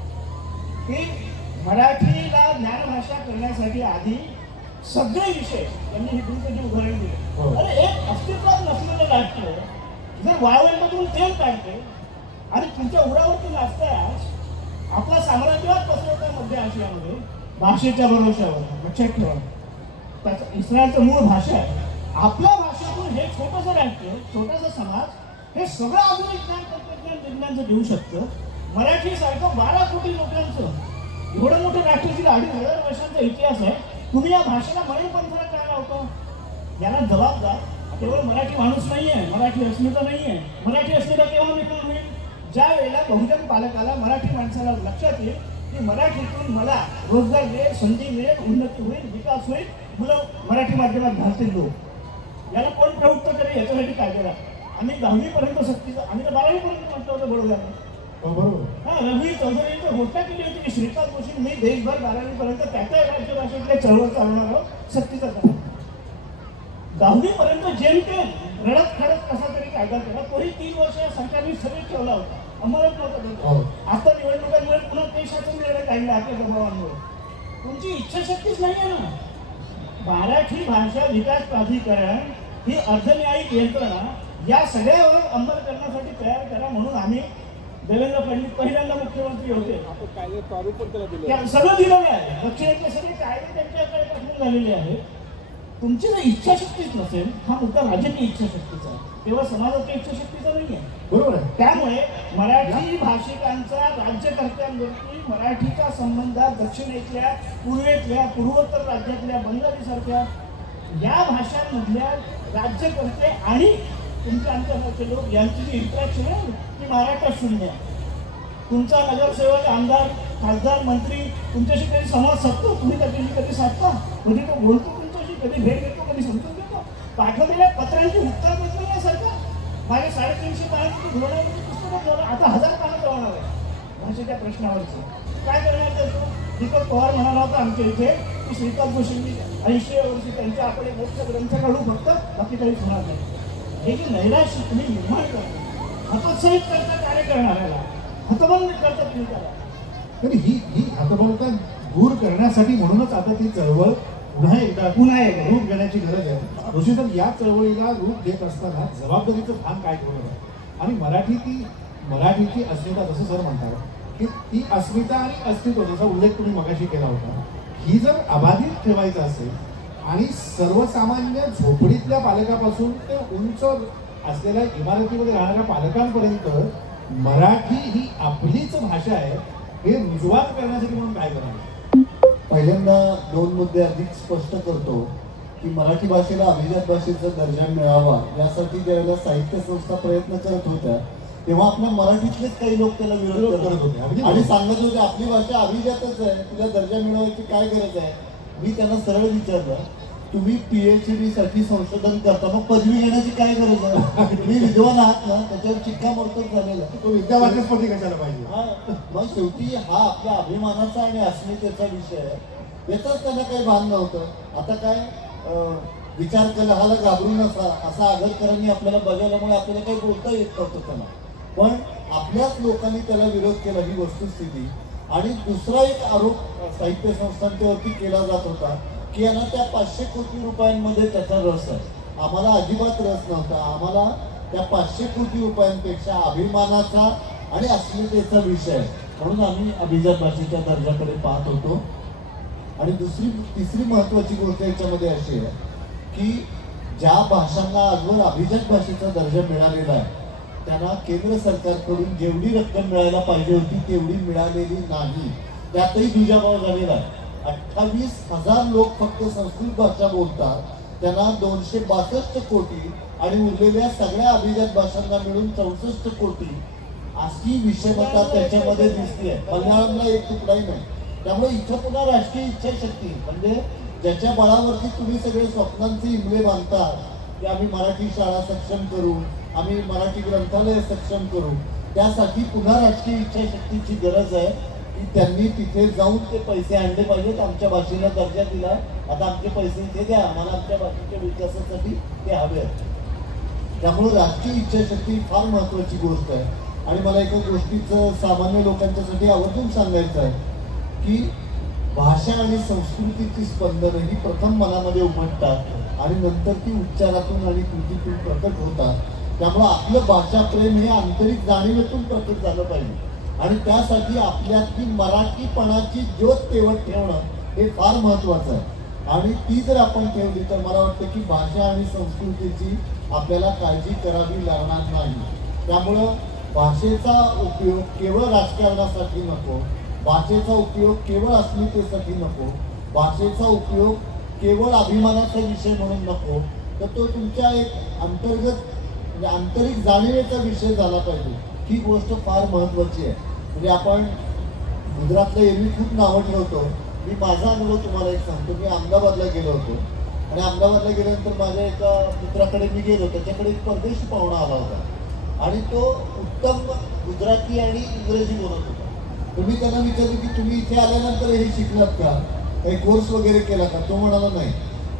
की मराठीला ज्ञानभाषा करण्यासाठी आधी सगळे विषय त्यांनी हिंदूचे उदाहरण दिले. अरे एक अस्तित्वात नसलेलं राष्ट्र जर वाळवंटातून तेल काढते आणि तुमच्या उडावरती नाचताच आपला साम्राज्यवाद पसरवतोय मध्य आशियामध्ये भाषेच्या भरोशावर. लक्षात ठेवा, त्याचं इस्रायलचं मूळ भाषा आहे. आपल्या भाषेतून हे छोटंसं राष्ट्र, छोटासा समाज हे सगळं आधुनिक ज्ञान, तंत्रज्ञान, विज्ञानचं देऊ शकतं. मराठीसारखं 12 कोटी लोकांचं एवढं मोठं राष्ट्र, 2,500 वर्षांचा इतिहास आहे. तुम्ही या भाषेला मरण पंथाला काय लावतो? याला जबाबदार केवळ मराठी माणूस नाही आहे, मराठी अस्मिता नाही आहे. मराठी अस्मिता केव्हा निर्माण होईल? ज्या वेळेला बहुजन पालकाला, मराठी माणसाला लक्षात येईल की मराठीतून मला रोजगार मिळेल, संधी मिळेल, उन्नती होईल, विकास होईल, मुलं मराठी माध्यमात घालतील लोक. याला कोण प्रवृत्त करेल? याच्यासाठी काय केला? आम्ही 10वीपर्यंत सक्तीचं, आम्ही तर 12वीपर्यंत म्हटलं होतं बरोबर. हा, रवी चौधरींची घोषणा केली होती की श्रीपाद जोशी मी देशभर 12वीपर्यंत त्या राज्यभाषेतल्या चळवळ चालवणार सक्तीचा करा. 10वीपर्यंत जेमतेम रडत खडत कसा तरी कायदा केला. तोही 3 वर्ष या सरकारने सगळं ठेवला होता, अंमलात नव्हता. आता निवडणुकांमुळे पुन्हा देशाचा निर्णय काढला आपल्या दबावांमुळे. तुमची इच्छाशक्तीच नाही आहे ना. मराठी भाषा विकास प्राधिकरण ही अर्धन्यायिक यंत्रणा या सगळ्यावर अंमल करण्यासाठी तयार करा म्हणून आम्ही देवेंद्र फडणवीस पहिल्यांदा मुख्यमंत्री होते. सगळं दिलेलं आहे. दक्षिणेतले सगळे कायदे त्यांच्याकडे पाठवून झालेले आहेत. तुमची जर इच्छाशक्तीच नसेल, हा मुद्दा राजकीय इच्छाशक्तीचा आहे, तेव्हा समाजाच्या इच्छाशक्तीचा नाही आहे. बरोबर आहे. त्यामुळे मराठी भाषिकांचा राज्यकर्त्यांवरती मराठीच्या संबंधात दक्षिणेतल्या, पूर्वेतल्या, पूर्वोत्तर राज्यातल्या, बंगालीसारख्या या भाषांमधल्या राज्यकर्ते आणि तुमच्या आमच्यासारखे लोक यांची जी इंट्रॅक्शन आहे ती महाराष्ट्रात शून्य आहे. तुमचा नगरसेवक, आमदार, खासदार, मंत्री तुमच्याशी कधी संवाद साधतो? तुम्ही त्याच्याशी कधी साधता? म्हणजे तो बोलतो तुमच्याशी, कधी भेट घेतो, कधी समजून घेतो? पाठवलेल्या पत्रांची उत्तर देत नाही सरकार. माझ्या 350 पानांची धोरणावरची पुस्तकं झालं, आता 1000 पानं होणार आहे भाषेच्या प्रश्नावरची. काय करण्यात येतो? दीपक पवार म्हणाला होता आमच्या इथे की श्रीकांत जोशींनी 80 वर्षी त्यांच्या आपण एक मोठा ग्रंथ काढू, फक्त बाकी काही होणार नाही. हे जे नैराश्य तुम्ही निर्माण करता, हतोत्साहित करता कार्य करणाऱ्याला, हतबंद करता तुम्ही त्याला. तरी ही हतबलता दूर करण्यासाठी म्हणूनच आता ती चळवळ पुन्हा एकदा रूप घेण्याची गरज आहे. ऋषी सर, या चळवळीला रूप देत असताना जबाबदारीचं भान काय ठेवलं आहे? आणि मराठीची अस्मिता, जसं सर म्हणतात की ती अस्मिता आणि अस्तित्व, जसा उल्लेख तुम्ही मगाशी केला होता, ही जर अबाधित ठेवायचं असेल आणि सर्वसामान्य झोपडीतल्या पालकापासून ते उंच असलेल्या इमारतीमध्ये राहणाऱ्या पालकांपर्यंत मराठी ही आपलीच भाषा आहे हे रुजवात करण्यासाठी म्हणून काय करावं? पहिल्यांदा 2 मुद्दे अधिक स्पष्ट करतो की मराठी भाषेला अभिजात भाषेचा दर्जा मिळावा यासाठी ज्यावेळेला साहित्य संस्था प्रयत्न करत होत्या तेव्हा आपल्या मराठीतलेच काही लोक त्याला विरोध करत होते आणि सांगत होते आपली भाषा अभिजातच आहे, तिला दर्जा मिळवायची काय गरज आहे. मी त्यांना सरळ विचारलं, तुम्ही PhD साठी संशोधन करता, मग पदवी घेण्याची काय गरज आहे? तुम्ही विद्वान आहात ना, त्याच्यावर शिक्कामोर्तब झालेला. तो विद्यावाचस्पती कशाला पाहिजे? मग शेवटी हा आपल्या अभिमानाचा आणि अस्मितेचा विषय आहे, याचाच त्यांना काही भान नव्हतं. आता काय विचार कलहाला घाबरून असा आगरकरांनी आपल्याला बजावल्यामुळे आपल्याला काही बोलता येत नव्हतं त्यांना. पण आपल्याच लोकांनी त्याला विरोध केला, ही वस्तुस्थिती. आणि दुसरा एक आरोप साहित्य संस्थांच्यावरती केला जात होता की यांना त्या 500 कोटी रुपयांमध्ये त्याचा रस आहे. आम्हाला अजिबात रस नव्हता. आम्हाला त्या 500 कोटी रुपयांपेक्षा अभिमानाचा आणि अस्मितेचा विषय, म्हणून आम्ही अभिजात भाषेच्या दर्जाकडे पाहत होतो. आणि तिसरी महत्वाची गोष्ट याच्यामध्ये अशी आहे की ज्या भाषांना आजवर अभिजात भाषेचा दर्जा मिळालेला आहे त्यांना केंद्र सरकारकडून जेवढी रक्कम मिळायला पाहिजे होती तेवढी मिळालेली नाही. त्यातही दुजाभाव झालेला आहे. 28,000 लोक फक्त संस्कृत भाषा बोलतात, त्यांना 262 कोटी आणि उरलेल्या सगळ्या अभिजात भाषांना मिळून 64 कोटी अशी विषमता त्याच्यामध्ये दिसते. मल्याळमला एक तुकडाही नाही. त्यामुळे इथं पुन्हा राष्ट्रीय इच्छाशक्ती, म्हणजे ज्याच्या बळावरती तुम्ही सगळे स्वप्नांचे इमले बांधता की आम्ही मराठी शाळा सक्षम करू, आम्ही मराठी ग्रंथालय सक्षम करू, त्यासाठी पुन्हा राजकीय इच्छाशक्तीची गरज आहे की त्यांनी तिथे जाऊन ते पैसे आणले पाहिजेत. आमच्या भाषेला दर्जा दिला, आता आमचे पैसे इथे द्या, आम्हाला आमच्या भाषेच्या विकासासाठी ते हवे आहेत. त्यामुळे राजकीय इच्छाशक्ती फार महत्वाची गोष्ट आहे. आणि मला एका गोष्टीचं सामान्य लोकांच्यासाठी आवर्जून सांगायचं आहे की भाषा आणि संस्कृतीची स्पंदनं ही प्रथम मनामध्ये उमटतात आणि नंतर ती उच्चारातून आणि कृतीतून प्रकट होतात. त्यामुळं आपलं भाषाप्रेम हे आंतरिक जाणीवेतून प्रकट झालं पाहिजे आणि त्यासाठी आपल्यातली मराठीपणाची ज्योत तेवत ठेवणं हे फार महत्त्वाचं आहे. आणि ती जर आपण ठेवली तर मला वाटतं की भाषा आणि संस्कृतीची आपल्याला काळजी करावी लागणार नाही. त्यामुळं भाषेचा उपयोग केवळ राजकारणासाठी नको, भाषेचा उपयोग केवळ अस्मितेसाठी नको, भाषेचा उपयोग केवळ अभिमानाचा विषय म्हणून नको, तर तो तुमच्या एक आंतरिक जाणीवेचा विषय झाला पाहिजे. ही गोष्ट फार महत्त्वाची आहे. म्हणजे आपण गुजरातला एरवी खूप नावं ठेवतो. मी माझा अनुभव तुम्हाला एक सांगतो. मी अहमदाबादला गेलो होतो आणि अहमदाबादला गेल्यानंतर माझ्या एका मित्राकडे मी गेलो, त्याच्याकडे एक परदेशी पाहुणा आला होता आणि तो उत्तम गुजराती आणि इंग्रजी बोलत होता. तर मी त्यांना विचारलं की तुम्ही इथे आल्यानंतर हे शिकलात का, काही कोर्स वगैरे केला का? तो म्हणाला नाही.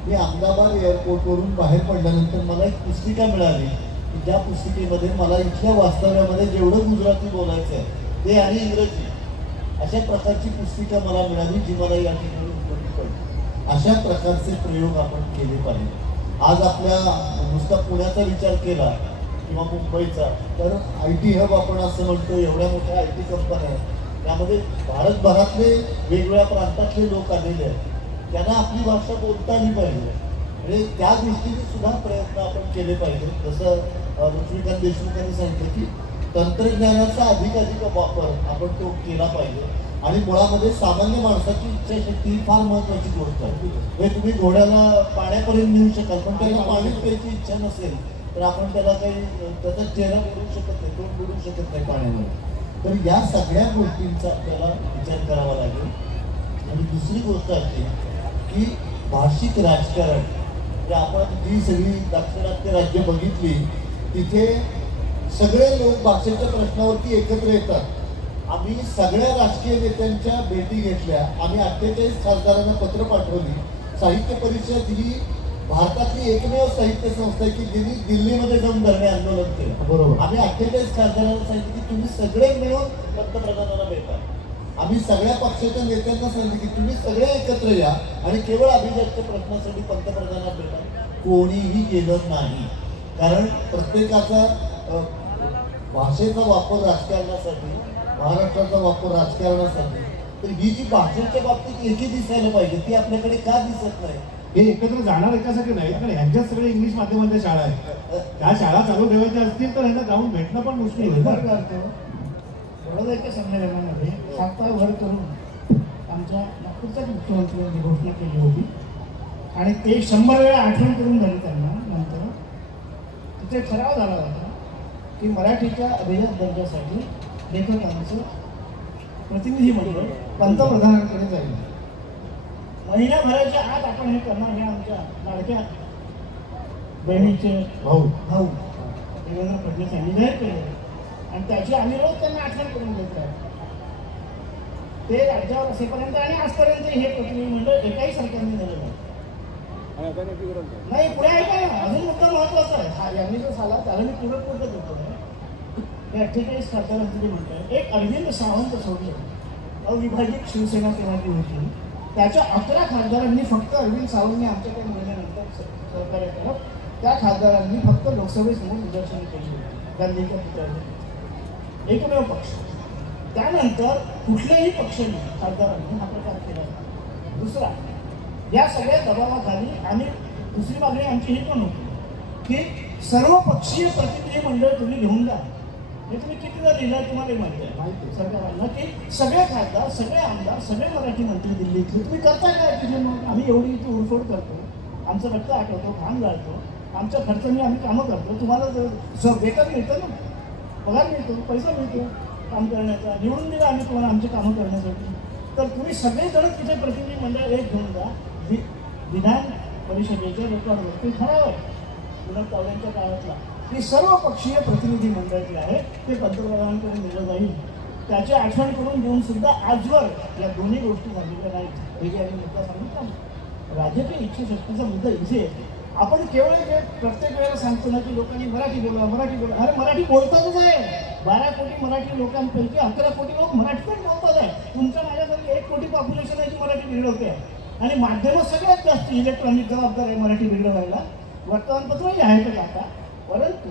मी अहमदाबाद एअरपोर्टवरून बाहेर पडल्यानंतर मला एक पुस्तिका मिळाली की ज्या पुस्तिकेमध्ये मला इथल्या वास्तव्यामध्ये जेवढं गुजराती बोलायचं आहे ते आणि इंग्रजी अशा प्रकारची पुस्तिका मला मिळाली जी मला या ठिकाणी उपयोगी पडली. अशा प्रकारचे प्रयोग आपण केले पाहिजे. आज आपल्या नुसता पुण्याचा विचार केला किंवा मुंबईचा तर IT हब आपण असं म्हणतो, एवढ्या मोठ्या IT कंपन्या आहेत, त्यामध्ये भारतभरातले वेगवेगळ्या प्रांतातले लोक आलेले आहेत. त्यांना आपली भाषा बोलता आली पाहिजे. म्हणजे त्या दृष्टीने सुद्धा प्रयत्न आपण केले पाहिजे. जसं लक्ष्मीकांत देशमुखांनी सांगितलं की तंत्रज्ञानाचा अधिकाधिक वापर आपण तो केला पाहिजे. आणि मुळामध्ये सामान्य माणसाची इच्छाशक्ती ही फार महत्त्वाची गोष्ट आहे. म्हणजे तुम्ही घोड्याला पाण्यापर्यंत नेऊ शकाल पण त्याला पाणीच प्यायची इच्छा नसेल तर आपण त्याला काही त्याचा चेहरा बुडवू शकत नाही, तोंड बुडवू शकत नाही पाण्यामध्ये. तर या सगळ्या गोष्टींचा आपल्याला विचार करावा लागेल. आणि दुसरी गोष्ट अशी की भाषिक राजकारण, जे आपण जी सगळी दाक्षिणात्य राज्य बघितली तिथे सगळे लोक भाषेच्या प्रश्नावरती एकत्र येतात. आम्ही सगळ्या राजकीय नेत्यांच्या भेटी घेतल्या. आम्ही 48 खासदारांना पत्र पाठवली. साहित्य परिषद ही भारतातली एकमेव साहित्य संस्था आहे की ज्यांनी दिल्लीमध्ये जाऊन धरणे आंदोलन केलं. बरोबर. आम्ही 48 खासदारांना सांगितलं की तुम्ही सगळे मिळून पंतप्रधानांना भेटा. आम्ही सगळ्या पक्षाच्या नेत्यांना सांगितलं की तुम्ही सगळे एकत्र या आणि केवळ अभिजातच्या प्रश्नासाठी पंतप्रधानांना भेटा. कोणीही गेलं नाही. कारण प्रत्येकाचा भाषेचा वापर राजकारणासाठी, महाराष्ट्राचा वापर राजकारणासाठी, तर ही जी भाषेच्या बाबतीत एकी दिसायला पाहिजे ती आपल्याकडे का दिसत नाही? हे एकत्र जाणार एकासाठी नाही, कारण ह्यांच्यात सगळे इंग्लिश माध्यमाच्या शाळा आहेत. त्या शाळा चालू ठेवायच्या असतील तर ह्यांना जाऊन भेटणं पण मुश्किल होईल. वडोदऱ्याच्या संमेलनामध्ये 7 तास भर करून आमच्या नागपूरच्याच मुख्यमंत्र्यांनी घोषणा केली होती आणि ते 100 वेळा आठवण करून झाली त्यांना. नंतर तिथे ठराव झाला होता की मराठीच्या अभिजात दर्जासाठी लेखकांचं प्रतिनिधी मंडळ पंतप्रधानांकडे जाईल. महिन्याभराच्या आत आपण हे करणार. हे आमच्या लाडक्या बहिणीचे भाऊ देवेंद्र फडणवीस यांनी जाहीर केले आणि त्याची आम्ही रोज त्यांना आठवण करून देत आहे. ते राज्यावर असेपर्यंत आणि आजपर्यंत हे प्रतिनिधी मंडळ एकाही सरकारने दिलं नाही. पुढे ऐका ना, अजून मुद्दा महत्वाचा आहे. हा यांनी जो झाला त्याला मी पूर्ण पूर्ण देतो. हे 48 खासदारांचं जे म्हणतात, एक अरविंद सावंत सोडले, अविभाजित शिवसेना तेव्हा ती होती, त्याच्या 11 खासदारांनी फक्त अरविंद सावंतने आमच्याकडे मिळाल्यानंतर सहकार्य करत त्या खासदारांनी फक्त लोकसभेसमोर निदर्शने केली होती गांधीच्या पुतळ्याने. एकमेव पक्ष. त्यानंतर कुठल्याही पक्षाने खासदारांनी हा प्रकार केला. दुसरा, या सगळ्या दबावाखाली आम्ही दुसरी मागणी आमची ही पण होती की सर्व पक्षीय प्रतिनिधी मंडळ तुम्ही घेऊन जा. हे तुम्ही कितीदा लिहिलं तुम्हाला माहिती आहे सरकारांना की सगळे खासदार, सगळे आमदार, सगळे मराठी मंत्री दिल्लीतले तुम्ही करता काय? तिथे मग आम्ही एवढी इथे उरफोड करतो, आमचं रक्त आठवतो, घाम गाळतो, आमच्या खर्चाने आम्ही कामं करतो, तुम्हाला वेतन मिळतं ना, पगार मिळतो, पैसा मिळतो काम करण्याचा, निवडून दिला आम्ही तुम्हाला आमची कामं करण्यासाठी. तर तुम्ही सगळेजण तिथे प्रतिनिधी मंडळ एक घेऊन जा. विधान परिषदेच्या रेकॉर्डवरती ठराव आहे विनोद तावडेंच्या काळातला की सर्व पक्षीय प्रतिनिधी मंडळ जे आहे ते पंतप्रधानांकडे नेलं जाईल. त्याची आठवण करून देऊन सुद्धा आजवर या दोन्ही गोष्टी झालेल्या नाहीत. हे आणि मुद्दा सांगितला राजकीय इच्छाशक्तीचा मुद्दा इथे आहे. आपण केवळ जे प्रत्येक वेळेला सांगतो ना की लोकांनी मराठी बोला, मराठी बोला. अरे मराठी बोलतातच आहे. 12 कोटी मराठी लोकांपैकी 11 कोटी लोक मराठीतच बोलतात आहे. तुमच्या माझ्यासारखी 1 कोटी पॉप्युलेशन आहे की मराठी बिघडवते आहे. आणि माध्यमं सगळ्यात जास्त इलेक्ट्रॉनिक जबाबदार आहे मराठी बिघडवायला. वर्तमानपत्रही आहेतच आता. परंतु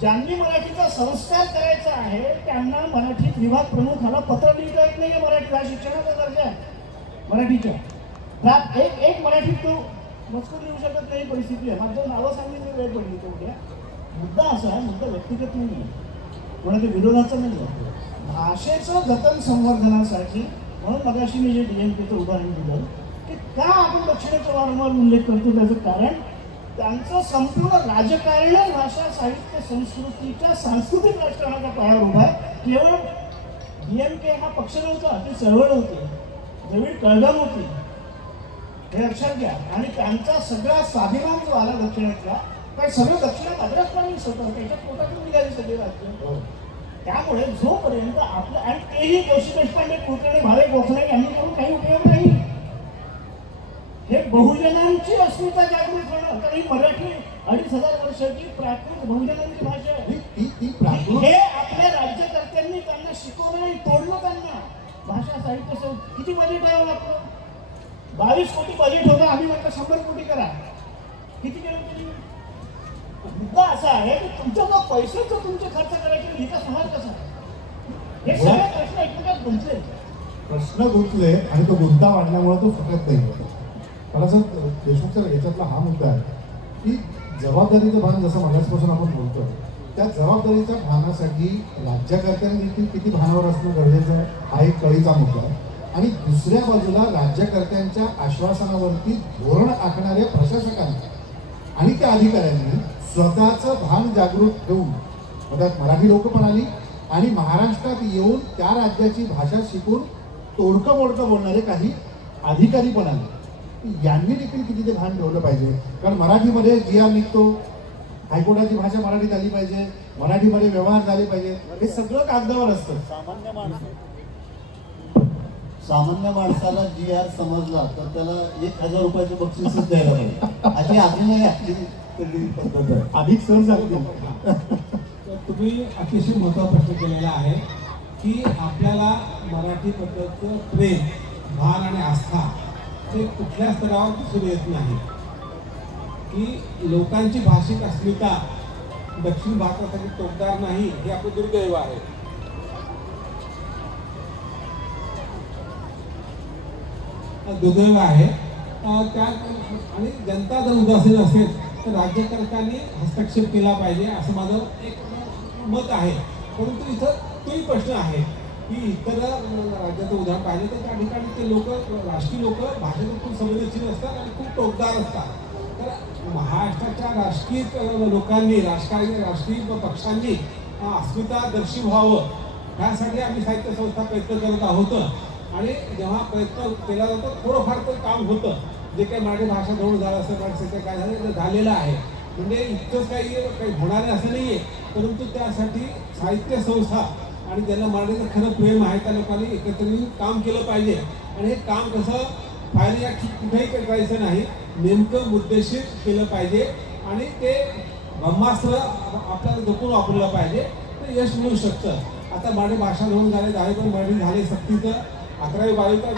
ज्यांनी मराठीचा संस्कार करायचा आहे त्यांना मराठीत विभाग प्रमुखाला पत्र लिहिता येत नाही. मराठी हा शिक्षणाचा दर्जा आहे मराठीच्या. त्यात एक मराठीत तो मजकूर लिहू शकत नाही परिस्थिती आहे. माझं नावं सांगितली वेळ पडली तेवढ्या. मुद्दा असा आहे, मुद्दा व्यक्तिगत नाही आहे, कोणाच्या विरोधाचं नाही आहे. भाषेचं जतन संवर्धनासाठी म्हणून मगाशी मी जे DMKचं उदाहरण दिलं की का आपण दक्षिणेचा वारंवार उल्लेख करतो त्याचं कारण त्यांचं संपूर्ण राजकारण भाषा, साहित्य, संस्कृतीच्या सांस्कृतिक राजकारणाच्या पायावर उभा आहे. केवळ DMK हा पक्ष नव्हता, ते चळवळ होते, द्रविड कळघम होती, हे लक्षात घ्या. आणि त्यांचा सगळा स्वाभिमान जो आला दक्षिणेतला, कारण सगळं दक्षिणात अग्रस्थानीच होतं, त्याच्या पोटातून निघाली सगळे राज्य. त्यामुळे जोपर्यंत आपलं, आणि तेही जोशी देशपांडे, कुलकर्णी, भावे, गोखले यांनी करून काही उपयोग नाही. हे बहुजनांची अस्मिता जागृत होणं, तर ही मराठी 2500 वर्षाची प्राकृत बहुजनांची भाषा आहे. हे आपल्या राज्यकर्त्यांनी त्यांना शिकवलं नाही, तोडलं त्यांना. भाषा साहित्य किती बजेट आहे आपलं? 22 कोटी बजेट होतं. आम्ही म्हटलं 100 कोटी करा. किती केलं तरी? मुद्दा असा आहे की तुमच्या जो पैशाचं तुमचे खर्च करायचे विकास होणार कसा? हे सगळे प्रश्न एकमेकात गुंतले. प्रश्न गुंतले आणि तो गुंता वाढल्यामुळे तो फुटत नाही. मला सर देशमुख सर याच्यातला हा मुद्दा आहे की जबाबदारीचं भान, जसं मगाचपासून आपण बोलतो, त्या जबाबदारीच्या भानासाठी राज्यकर्त्यांनी देखील किती भानावर असणं गरजेचं आहे हा एक कळीचा मुद्दा आहे. आणि दुसऱ्या बाजूला राज्यकर्त्यांच्या आश्वासनावरती धोरण आखणाऱ्या प्रशासकांना आणि त्या अधिकाऱ्यांनी स्वतःचं भान जागृत ठेवून, त्यात मराठी लोक पण आली आणि महाराष्ट्रात येऊन त्या राज्याची भाषा शिकून तोडकं मोडकं बोलणारे काही अधिकारी पण आले. यांनी देखील किती ते भान ठेवलं पाहिजे. कारण मराठीमध्ये जी निघतो, हायकोर्टाची भाषा मराठीत आली पाहिजे, मराठीमध्ये व्यवहार झाले पाहिजे, हे सगळं कागदावर असतं. सामान्य माणसाला जी आर समजला तर त्याला 1000 रुपयाचं बक्षीसच द्यायला पाहिजे, अशी अजूनही आपली पद्धत आहे. अधिक सर सांगतील. तर तुम्ही अतिशय महत्त्वाचा प्रश्न केलेला आहे की आपल्याला मराठीबद्दलचं प्रेम, भान आणि आस्था हे कुठल्या स्तरावर दिसून येत नाही. की लोकांची भाषिक अस्मिता दक्षिण भारतासाठी टोकदार नाही, हे आपलं दुर्दैव आहे. दुर्दैव आहे. त्या आणि जनता जर उदासीन असेल तर राज्यकर्त्यांनी हस्तक्षेप केला पाहिजे, असं माझं एक मत आहे. परंतु इथं तोही प्रश्न आहे की इतर राज्याचं उदाहरण पाहिजे तर त्या ठिकाणी ते लोक, राष्ट्रीय लोक भाषेत खूप संवेदनशील असतात आणि खूप टोकदार असतात. तर महाराष्ट्राच्या राजकीय लोकांनी, राष्ट्रीय पक्षांनी अस्मिता दर्शी व्हावं, त्यासाठी आम्ही साहित्य संस्था प्रयत्न करत आहोत. आणि जेव्हा प्रयत्न केला जातो थोडंफार तर काम होतं. जे काही मराठी भाषा धोरण झालं असं मराठी काय झालं झालेलं आहे, म्हणजे इतकंच काही होणार आहे असं नाही आहे. परंतु त्यासाठी साहित्य संस्था आणि ज्यांना मराठीचं खरं प्रेम आहे त्या लोकांनी एकत्रित काम केलं पाहिजे. आणि हे काम कसं फायरिंग कुठेही करायचं नाही, नेमकं मुद्देशीर केलं पाहिजे आणि ते ब्रह्मास्त्र आपल्याला जपून वापरलं पाहिजे, तर यश मिळू शकतं. आता मराठी भाषा धोरण झाले, 10वी पण मराठी झाले, सक्तीचं 11वी 12वीचा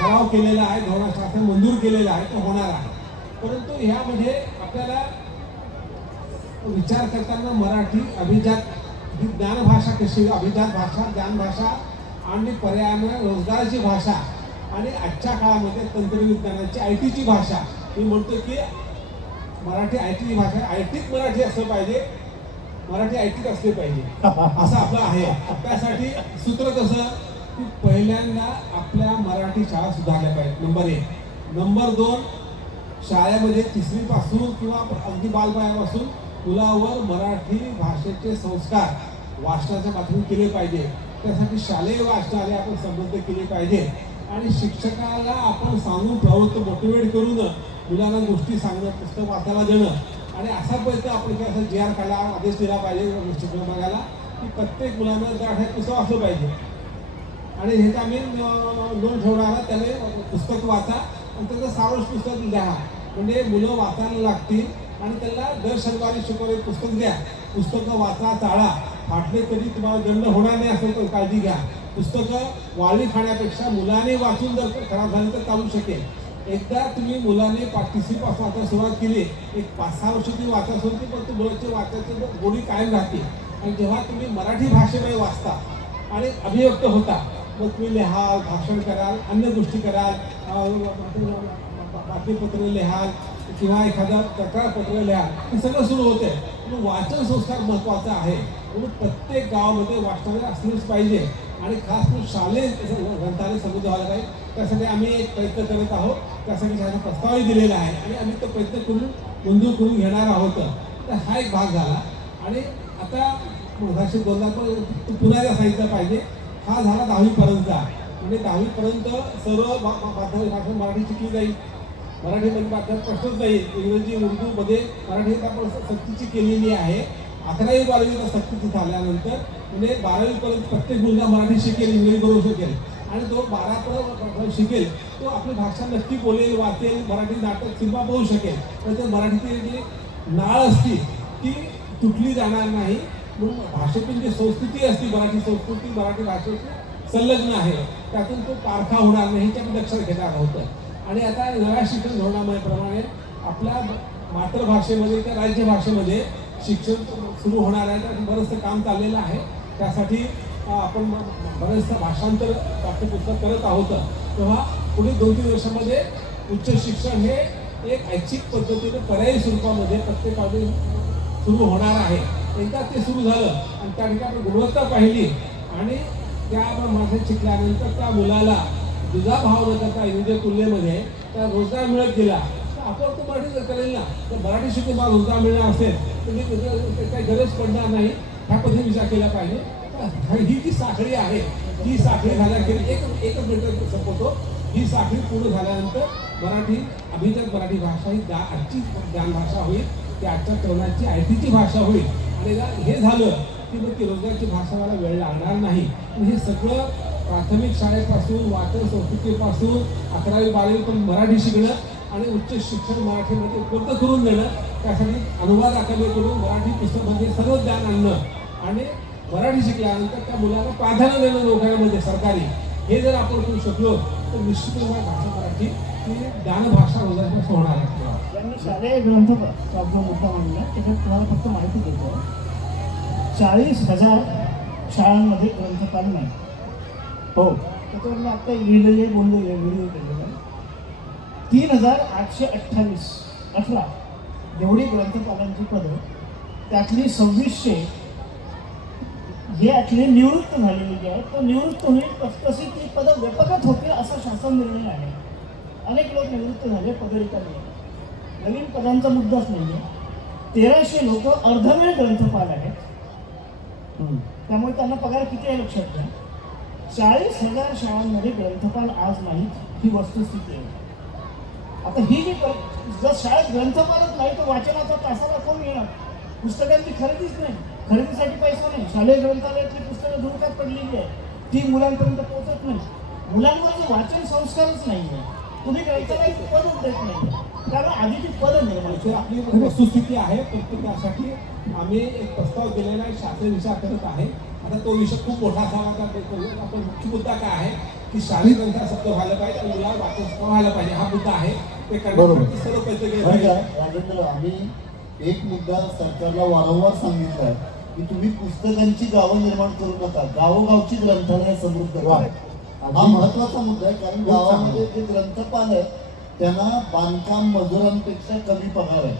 ठराव केलेला आहे, धोरणाशास्त्र मंजूर केलेला आहे, तो होणार आहे. परंतु ह्यामध्ये आपल्याला विचार करताना मराठी अभिजात ही ज्ञानभाषा कशी, अभिजात भाषा, ज्ञानभाषा आणि पर्यायानं रोजगाराची भाषा आणि आजच्या काळामध्ये तंत्रविज्ञानाची IT ची भाषा. मी म्हणतो की मराठी IT ची भाषा, ITत मराठी असलं पाहिजे, मराठी ITत असले पाहिजे, असं आपलं आहे. त्यासाठी सूत्र कसं की पहिल्यांदा आपल्या मराठी शाळा सुधारल्या पाहिजेत, नंबर 1. नंबर 2, शाळेमध्ये 3वी पासून किंवा अगदी बालवयापासून मुलावर मराठी भाषेचे संस्कार वाचनाच्या माध्यमातून केले पाहिजे. त्यासाठी शालेय वाचनालय आपण संबंध केले पाहिजे आणि शिक्षकाला आपण सांगून प्रवृत्त मोटिवेट करून मुलांना गोष्टी सांगणं, पुस्तक वाचायला देणं आणि असा प्रयत्न आपण असं GR काढला, आदेश दिला पाहिजे शिक्षक विभागाला की प्रत्येक मुलांना त्या पुस्तक वाचलं पाहिजे. आणि हे आम्ही नोंद ठेवणारा त्याने पुस्तक वाचा आणि त्याचं सारांश पुस्तक लिहा, म्हणजे मुलं वाचायला लागतील. आणि त्याला दर शनिवारी शुक्रवारी पुस्तक द्या, पुस्तकं वाचा, चाळा, फाटले तरी तुम्हाला दंड होणार नाही असं काळजी घ्या. पुस्तकं वाळली खाण्यापेक्षा मुलाने वाचून जर खराब झालं तर चालू शकेल. एकदा तुम्ही मुलाने 3वी पासून वाचायला सुरुवात केली, एक 5-6 वर्ष तुम्ही वाचायला सुरू केली, पण ती मुलाची वाचायची गोडी कायम राहते. आणि जेव्हा तुम्ही मराठी भाषेमध्ये वाचता आणि अभिव्यक्त होता, मग तुम्ही लिहाल, भाषण कराल, अन्य गोष्टी कराल, बातमीपत्र लिहाल किंवा एखादं तक्रारपत्र लिहाल, हे सगळं सुरू होते. म्हणून वाचन संस्कार महत्त्वाचा आहे. म्हणून प्रत्येक गावामध्ये वाचनालय असलेच पाहिजे आणि खास करून शालेय ग्रंथालय समृद्ध व्हायला पाहिजे. त्यासाठी आम्ही एक प्रयत्न करत आहोत, त्यासाठी त्यांना प्रस्तावही दिलेला आहे आणि आम्ही तो प्रयत्न करून मंजूर करून घेणार आहोत. तर हा एक भाग झाला. आणि आता मगाशी बोलला पण पुन्हा सांगितलं पाहिजे, हा झाला 10वीपर्यंतचा. म्हणजे 10वीपर्यंत सर्व माध्यमिक भाषा मराठी शिकली जाईल, मराठीमध्ये माध्यम प्रश्नच नाही. इंग्रजी, उर्दूमध्ये मराठी आपण सक्तीची केलेली आहे. 11वी 12वीला सक्तीची झाल्यानंतर म्हणजे 12वीपर्यंत प्रत्येक मुलगा मराठी शिकेल, इंग्रजी बरोबर शिकेल आणि तो 12पर्यंत शिकेल, तो आपली भाषा नक्की बोलेल, वाचेल, मराठी नाटक, सिनेमा बघू शकेल. तर ते मराठीची जी नाळ असती ती तुटली जाणार नाही. म्हणून भाषेतून जी संस्कृती असते, मराठी संस्कृती मराठी भाषेची संलग्न आहे, त्यातून तो पारखा होणार नाही, हे आम्ही लक्षात घेणार होतं. आणि आता नव्या शिक्षण धोरणाप्रमाणे आपल्या मातृभाषेमध्ये त्या राज्य भाषेमध्ये शिक्षण सुरू होणार आहे. त्यात बरंचसं काम चाललेलं आहे. त्यासाठी आपण बरेचसं भाषांतर पाठ्यपुस्तक करत आहोत. तेव्हा पुढील 2-3 वर्षामध्ये उच्च शिक्षण हे एक ऐच्छिक पद्धतीने पर्यायी स्वरूपामध्ये प्रत्येकामध्ये सुरू होणार आहे. एकदा ते सुरू झालं आणि त्या ठिकाणी आपण गुणवत्ता पाहिली आणि त्या भाषेत शिकल्यानंतर त्या मुलाला दुजा भाव न करता इंग्रजी तुलनेमध्ये त्या रोजगार मिळत गेला, तर आपण तो मराठी जर करेल ना तर मराठी शिकून मला रोजगार मिळणार असेल तर मी काही गरज पडणार नाही, ह्या पद्धतीने विचार केला पाहिजे. ही जी साखळी आहे ही साखळी झाल्याखेरी एकच मिनिट संपवतो. ही साखळी पूर्ण झाल्यानंतर मराठी अभिजात मराठी भाषा ही आजची ज्ञान भाषा होईल, ती आजच्या तरुणाची IT ची भाषा होईल. आणि हे झालं की मग ती रोजगारची भाषा मला वेळ लागणार नाही. हे सगळं प्राथमिक शाळेपासून वाचन संस्कृतीपासून 11वी 12वी पण मराठी शिकणं आणि उच्च शिक्षण मराठीमध्ये उपलब्ध करून देणं, त्यासाठी अनुवाद अकादमी करून मराठी पुस्तकामध्ये सर्व ज्ञान आणणं आणि मराठी शिकल्यानंतर त्या मुलाला प्राधान्य देणं नोकऱ्यामध्ये सरकारी, हे जर आपण करू शकलो तर निश्चितच भाषा मराठी ही ज्ञानभाषा रोजगार होणार आहे. त्यांनी शालेय ग्रंथचा जो मुद्दा मांडला त्याच्यात तुम्हाला फक्त माहिती देतो, 40,000 शाळांमध्ये ग्रंथपाल नाही. हो, त्याच्यावर मी आत्ता लिहिलेले बोललेले व्हिडिओ केलेला आहे. 3,818 एवढी ग्रंथपालांची पदं, त्यातली 2600 हे यातले निवृत्त झालेली जी आहेत, तर निवृत्त होईल तशी ती पदं व्यापकत होतील असा शासन निर्णय आहे. अनेक लोक निवृत्त झाले, पदरिकामी नवीन पदांचा मुद्दाच नाही आहे. 1300 लोक अर्धवेळ ग्रंथपाल आहेत, त्यामुळे त्यांना पगार किती आहे लक्षात घ्या. 40,000 शाळांमध्ये ग्रंथपाल आज नाहीत, ही वस्तुस्थिती आहे. आता ही जी जर शाळेत ग्रंथपालच नाही तर वाचनाचा तासाला कोण येणार? पुस्तकांची खरेदीच नाही, खरेदीसाठी पैसा नाही. शालेय ग्रंथालयातली पुस्तकं धुळक्यात पडलेली आहे, ती मुलांपर्यंत पोहोचत नाही. मुलांवर वाचन संस्कारच नाही आहे. तुम्ही ग्रंथालयात पदच देत नाही, त्यामुळे आधीची पदं निर्माण आपली वस्तुस्थिती आहे. प्रत्येकासाठी आम्ही एक प्रस्ताव दिलेला आहे, शास्त्रीय विचार करत आहे. आता तो विषय खूप मोठा झाला. आपण मुख्य मुद्दा काय आहे की शालेय ग्रंथासक्त व्हायला पाहिजे आणि मुलाला वाचन व्हायला पाहिजे, हा मुद्दा आहे. ते करण्यासाठी सर्व पैसे गेले पाहिजे. राजेंद्र, आम्ही एक मुद्दा सरकारला वारंवार सांगितला आहे की तुम्ही पुस्तकांची गावं निर्माण करू नका, गावोगावची ग्रंथालय समृद्ध करा. हा महत्वाचा मुद्दा आहे, कारण गावामध्ये जे ग्रंथपाल आहेत त्यांना बांधकाम मजुरांपेक्षा कमी पगार आहे.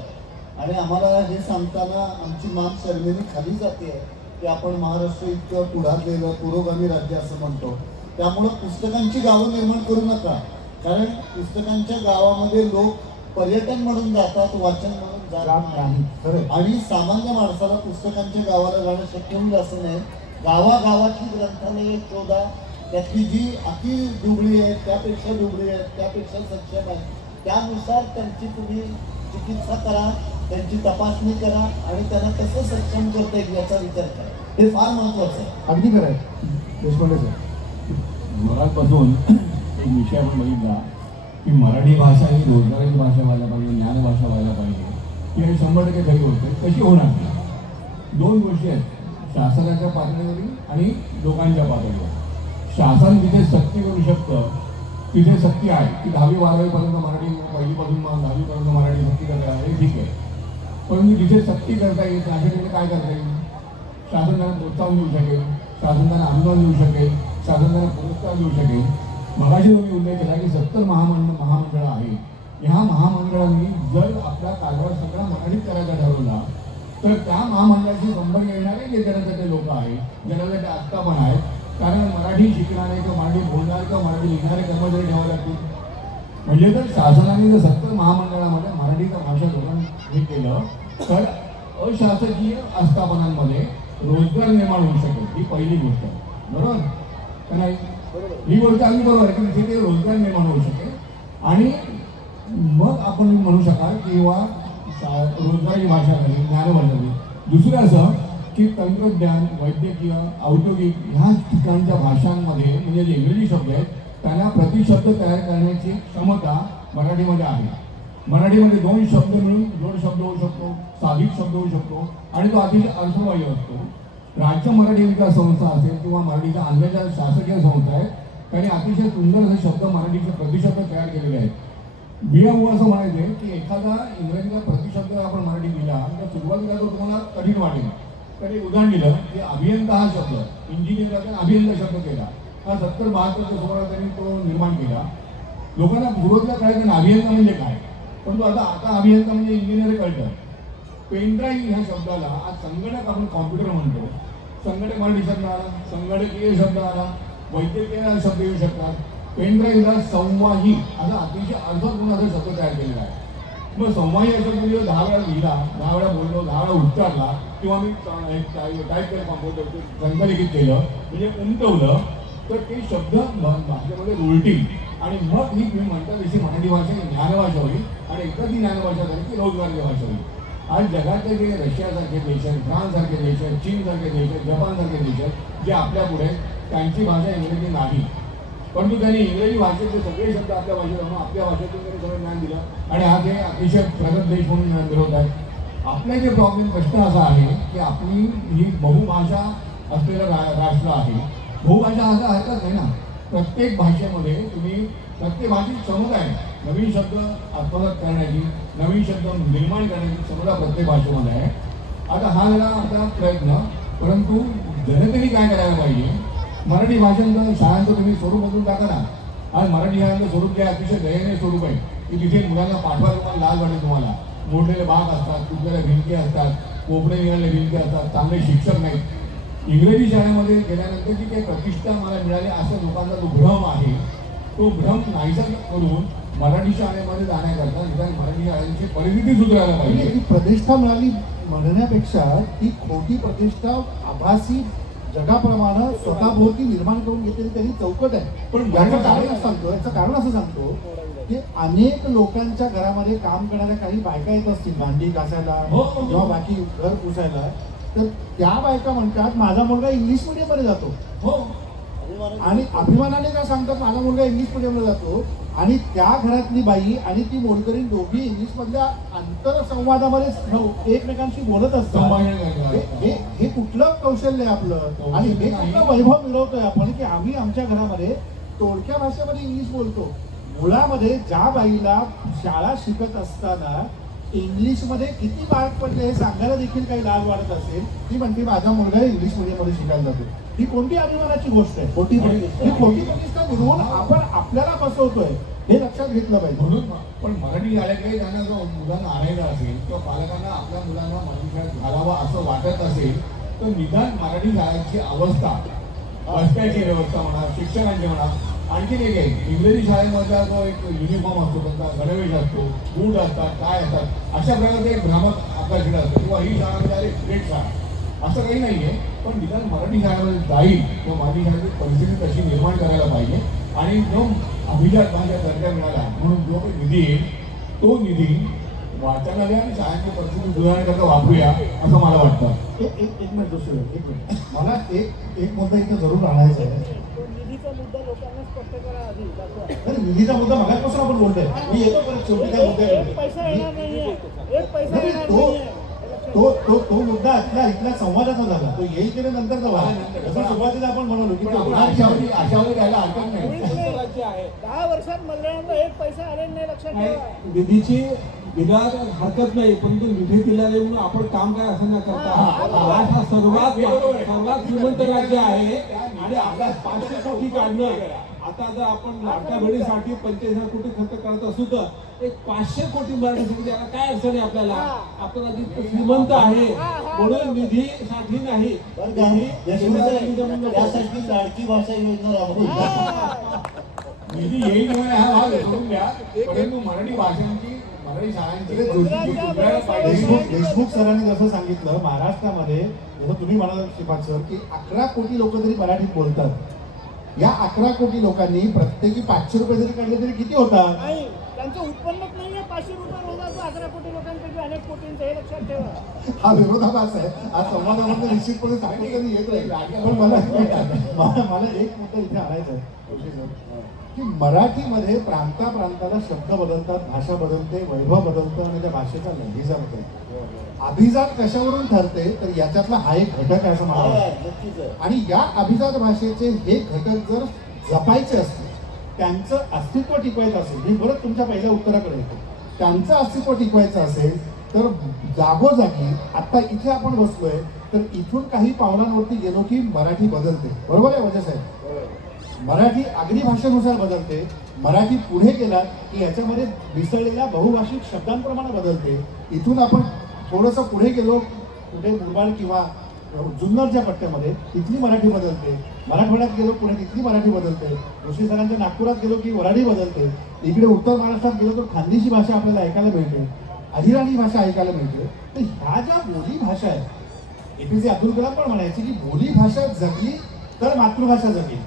आणि आम्हाला हे सांगताना आमची मान शर्मेने खाली जाते की आपण महाराष्ट्र इतकं पुढारलेलं पुरोगामी राज्य असं म्हणतो. त्यामुळं पुस्तकांची गावं निर्माण करू नका, कारण पुस्तकांच्या गावामध्ये लोक पर्यटन म्हणून जातात, वाचन म्हणून जात नाही. आणि सामान्य माणसाला पुस्तकांच्या गावाला जाणं शक्य होईल असं नाही. गावागावातली ग्रंथालये शोधा, त्यातली जी अति दुबळी आहेत, त्यापेक्षा दुबळी आहेत, त्यापेक्षा सक्षम आहेत, त्यानुसार त्यांची तुम्ही चिकित्सा करा, त्यांची तपासणी करा आणि त्यांना कसं सक्षम करता येईल याचा विचार करा. हे फार महत्वाचं आहे. अगदी खरं आहे देशपांडे सर. मगापासून एक विषय आपण बघितला की मराठी भाषा ही रोजगाराची भाषा व्हायला पाहिजे, ज्ञानभाषा व्हायला पाहिजे, ही 100% खरी गोष्ट आहे. कशी होणार नाही? दोन गोष्टी आहेत, शासनाच्या पातळीवरील आणि लोकांच्या पातळीवर. शासन जिथे सक्ती करू शकतं तिथे सक्ती आहे की 10वी 12वीपर्यंत मराठी, पहिलीपासून 10वीपर्यंत मराठी सक्ती करता आहे, ठीक आहे. पण जिथे सक्ती करता येईल अशा ठिकाणी काय करता येईल? शासन त्यांना प्रोत्साहन देऊ शकेल, शासन त्यांना अनुदान देऊ शकेल, शासन त्यांना पुरस्कार देऊ शकेल. मगाशी तुम्ही उल्लेख केला की 70 महामंडळं आहेत. ह्या महामंडळांनी जर आपला कारभार सगळा मराठीत करायचा ठरवला तर त्या महामंडळाची कंबर येणारे जे जनतेचे लोक आहेत, जनतेचे आस्थापन आहेत, कारण मराठी शिकणारे किंवा मराठी बोलणारे किंवा मराठी लिहिणारे कर्मचारी ठेवावे लागतील. म्हणजे जर शासनाने जर 70 महामंडळामध्ये मराठीचा भाषा धोरण हे केलं तर अशासकीय आस्थापनांमध्ये रोजगार निर्माण होऊ शकेल. ही पहिली गोष्ट आहे, बरोबर का नाही? ही गोष्ट अगदी बरोबर आहे की तिथे रोजगार निर्माण होऊ शकेल. आणि मग आपण म्हणू शकाल किंवा रोजगाराची भाषा झाली, ज्ञानभाषा झाली. दुसरं असं की तंत्रज्ञान, वैद्यकीय, औद्योगिक ह्या ठिकाणच्या भाषांमध्ये म्हणजे जे इंग्रजी शब्द आहेत त्यांना प्रतिशब्द तयार करण्याची क्षमता मराठीमध्ये आहे. मराठीमध्ये 2 शब्द मिळून जोड शब्द होऊ शकतो, साधित शब्द होऊ शकतो आणि तो अतिशय अर्थवाह्य असतो. राज्य मराठी विकास संस्था असेल किंवा मराठीच्या अन्य ज्या शासकीय संस्था आहेत त्यांनी अतिशय सुंदर असे शब्द मराठीचे प्रतिशब्द तयार केलेले आहेत. BMO असं म्हणायचे की एखादा इंग्रजीचा प्रतिशब्द आपण मराठीत दिला तर सुरुवातीला तो तुम्हाला कठीण वाटेल. तर एक उदाहरण दिलं की अभियंता हा शब्द, इंजिनियर अभियंता शब्द केला, हा 70-72च्या सुमारास त्यांनी तो निर्माण केला. लोकांना सुरुवातीला कळायचं ना अभियंता म्हणजे काय, परंतु आता अभियंता म्हणजे इंजिनियर कळतं. पेनड्राईव्ह ह्या शब्दाला आज संगणक आपण कॉम्प्युटर म्हणतो. संगणक मराठी शब्द आला, संगणकीय शब्द आला, वैद्यकीय शब्द येऊ शकतात. पेनड्राईव्हला संवाही असा अतिशय अर्थपूर्ण असा शब्द तयार केलेला आहे. मग संवाही अशा पूर्वी 10 वेळा लिहिला, 10 वेळा बोललो, 10 वेळा उच्चारला किंवा मी टाईप केलं कॉम्प्युटर संकलित केलं म्हणजे उमटवलं तर ते शब्द भाषेमध्ये रुळतील आणि मग ही मी म्हणता तशी मराठी भाषा ही ज्ञानभाषा होईल आणि एकदा ती ज्ञानभाषा झाली की रोजगाराची भाषा होईल. आज जगातले जे रशियासारखे देश आहेत, फ्रान्ससारखे देश आहेत, चीनसारखे देश आहेत, जपानसारखे देश आहेत जे आपल्या पुढे त्यांची भाषा इंग्रजी नाही, परंतु त्यांनी इंग्रजी भाषेचे सगळे शब्द आपल्या भाषेत आणून आपल्या भाषेतून त्यांनी सगळं ज्ञान दिलं आणि आज हे अतिशय प्रगत देश म्हणून ज्ञान मिळवत आहेत. आपला जे प्रश्न असा आहे की आपली ही बहुभाषा असलेलं राष्ट्र आहे. बहुभाषा असा हरकत नाही ना. प्रत्येक भाषेमध्ये तुम्ही प्रत्येक भाषेत समुदाय नवीन शब्द आत्मसात करण्याची, नवीन शब्द निर्माण करण्याची क्षमता प्रत्येक भाषेमध्ये आहे. आता हा झाला आपला प्रयत्न, परंतु जनतेने काय करायला पाहिजे? मराठी भाषांचं शाळांचं तुम्ही स्वरूप बदलून टाका ना. आज मराठी शाळांचं स्वरूप काय अतिशय दयनीय स्वरूप आहे की तिथे मुलांना पाठवा तुम्हाला लाल वाटेल, तुम्हाला मोडलेले बाग असतात, तुटलेल्या भिंती असतात, कोपरे निघालेल्या भिंती असतात, चांगले शिक्षक नाहीत. इंग्रजी शाळेमध्ये गेल्यानंतर जी काही प्रतिष्ठा मला मिळाली अशा लोकांचा जो भ्रम आहे तो भ्रम नाहीसा करून मराठी शाळेमध्ये जाण्याकरता निदान मराठी शाळेची परिस्थिती सुधारायला पाहिजे. ही प्रतिष्ठा मिळाली म्हणण्यापेक्षा ती खोटी प्रतिष्ठा आभासी जगाप्रमाणे स्वतःभोवती निर्माण करून घेतलेली त्यांनी चौकट आहे. पण याचं कारण सांगतो, याचं कारण असं सांगतो की अनेक लोकांच्या घरामध्ये काम करणाऱ्या काही बायका येत असतील भांडी घासायला किंवा बाकी घर पुसायला, तर त्या बायका म्हणतात माझा मुलगा इंग्लिश मिडियममध्ये जातो. हो, आणि अभिमानाने काय सांगतात माझा मुलगा इंग्लिश मिडियमला जातो आणि त्या घरातली बाई आणि ती मोलकरीण दोघी इंग्लिश मधल्या आंतरसंवादामध्ये एकमेकांशी बोलत असतात. हे कुठलं कौशल्य आहे आपलं आणि हे कुठलं वैभव मिळवतोय आपण की आम्ही आमच्या घरामध्ये तोडक्या भाषेमध्ये इंग्लिश बोलतो. मुलामध्ये ज्या बाईला शाळा शिकत असताना इंग्लिशमध्ये किती मार्क पडले हे सांगायला देखील काही लाज वाटत असेल, ती म्हणते माझा मुलगा इंग्लिश मीडियममध्ये शिकायला जातो. ही कोणती अभिमानाची गोष्ट आहे? खोटी प्रतिष्ठा मिळवून आपण आपल्याला फसवतोय हे लक्षात घेतलं पाहिजे. म्हणून पण मराठी शाळेकडे त्यांना जर मुलांना आणायचं असेल किंवा पालकांना आपल्या मुलांना मराठी शाळेत घालावं असं वाटत असेल तर निदान मराठी शाळेची अवस्था, रस्त्याची व्यवस्था म्हणा, शिक्षकांची म्हणा, आणखीन एक आहे इंग्रजी शाळेमधला जो एक युनिफॉर्म असतो, त्यांचा गणवेश असतो, बूट असतात, काय असतात, अशा प्रकारचे एक भ्रामक आकर्षण असतं किंवा ही शाळा म्हणजे अरे ग्रेट शाळा असं काही नाही आहे. पण निदान मराठी शाळेमध्ये जाईल किंवा मराठी शाळेची परिस्थिती तशी निर्माण करायला पाहिजे आणि जो अभिजात भाषा दर्जा मिळाला म्हणून जो काही निधी येईल तो निधी वाचनालय आणि शाळांची परिस्थिती सुधारण्याकरता वापरूया असं मला वाटतं. एक मिनिट दुसरं एक मिनिट मला एक मुद्दा इथं जरूर आणायचा आहे. निधीचा मुद्दा लोकांना स्पष्ट करा आधी दाखवा. अरे निधीचा मुद्दा मगापासून आपण बोलतोय, मी येतो परत शेवटी त्या एक पैसा येणार नाहीये, एक पैसा येणार नाहीये. तो मुद्दा इथल्या संवादाचा झाला, तो येईल की नंतरचा झाला. जसं सुरुवातीला आपण म्हणालो की अशावर द्यायला हरकत नाही. राज्य आहे 10 वर्षात मल्याळमला एक पैसा आलेला नाही, लक्षात ठेवा. निधीची दिल्याला हरकत नाही, परंतु निधी दिल्याने म्हणून आपण काम काय असं न करता आज हा सर्वात श्रीमंत राज्य आहे आणि आपल्या 500 कोटी काढणं. आता जर आपण लाडक्या बहिणीसाठी 45,000 कोटी खर्च करत असू तर एक 500 कोटी मराठीसाठी द्यायला काय अडचण आहे आपल्याला. आपण अधिक श्रीमंत आहे म्हणून निधीसाठी नाही, त्यासाठी लाडकी भाषा योजना राबवली. निधी येईल हा भाग सोडून द्या, परंतु मराठी भाषांची मराठी शाळांची देशमुख सरांनी जसं सांगितलं महाराष्ट्रामध्ये जसं तुम्ही म्हणाल श्रीपाद सर की 11 कोटी लोक जरी मराठीत बोलतात, या 11 कोटी लोकांनी प्रत्येकी 500 रुपये जरी काढले तरी किती होतात? नाही, त्यांचं उत्पन्नच नाहीये 500 रुपये रोजाचं 11 कोटी लोकांपैकी अनेक कोटींचं, हे लक्षात ठेवा. हा विरोधाभास आहे. आज संवादामध्ये निश्चितपणे सातत्याने येत राहील. पण मला एक मुद्दा इथे आणायचा आहे की मराठीमध्ये प्रांताला शब्द बदलतात, भाषा बदलते, वैभव बदलतं आणि त्या भाषेचा लंघीचा होतो. अभिजात कशावरून ठरते तर याच्यातला हा एक घटक आहे असं मला वाटतं. आणि या अभिजात भाषेचे हे घटक जर जपायचे असतील, त्यांचं अस्तित्व टिकवायचं असेल, मी परत तुमच्या पहिल्या उत्तराकडे येतो, त्यांचं अस्तित्व टिकवायचं असेल तर जागोजागी आता इथे आपण बसलोय तर इथून काही पावलांवरती गेलो की मराठी बदलते. बरोबर आहे वजय साहेब? मराठी आगरी भाषेनुसार बदलते. मराठी पुढे गेला की याच्यामध्ये मिसळलेल्या बहुभाषिक शब्दांप्रमाणे बदलते. इथून आपण थोडंसं पुढे गेलो कुठे मुरबाड किंवा जुन्नरच्या पट्ट्यामध्ये तिथली मराठी बदलते. मराठवाड्यात गेलो पुढे तिथली मराठी बदलते. जोशी सरांच्या नागपुरात गेलो की वराडी बदलते. इकडे उत्तर महाराष्ट्रात गेलो तर खानदेशी भाषा आपल्याला ऐकायला मिळते. अहिराणी भाषा ऐकायला मिळते. तर ह्या ज्या बोली भाषा आहेत, APJ अब्दुल कलाम पण म्हणायचे की बोली भाषा जगली तर मातृभाषा जगेल,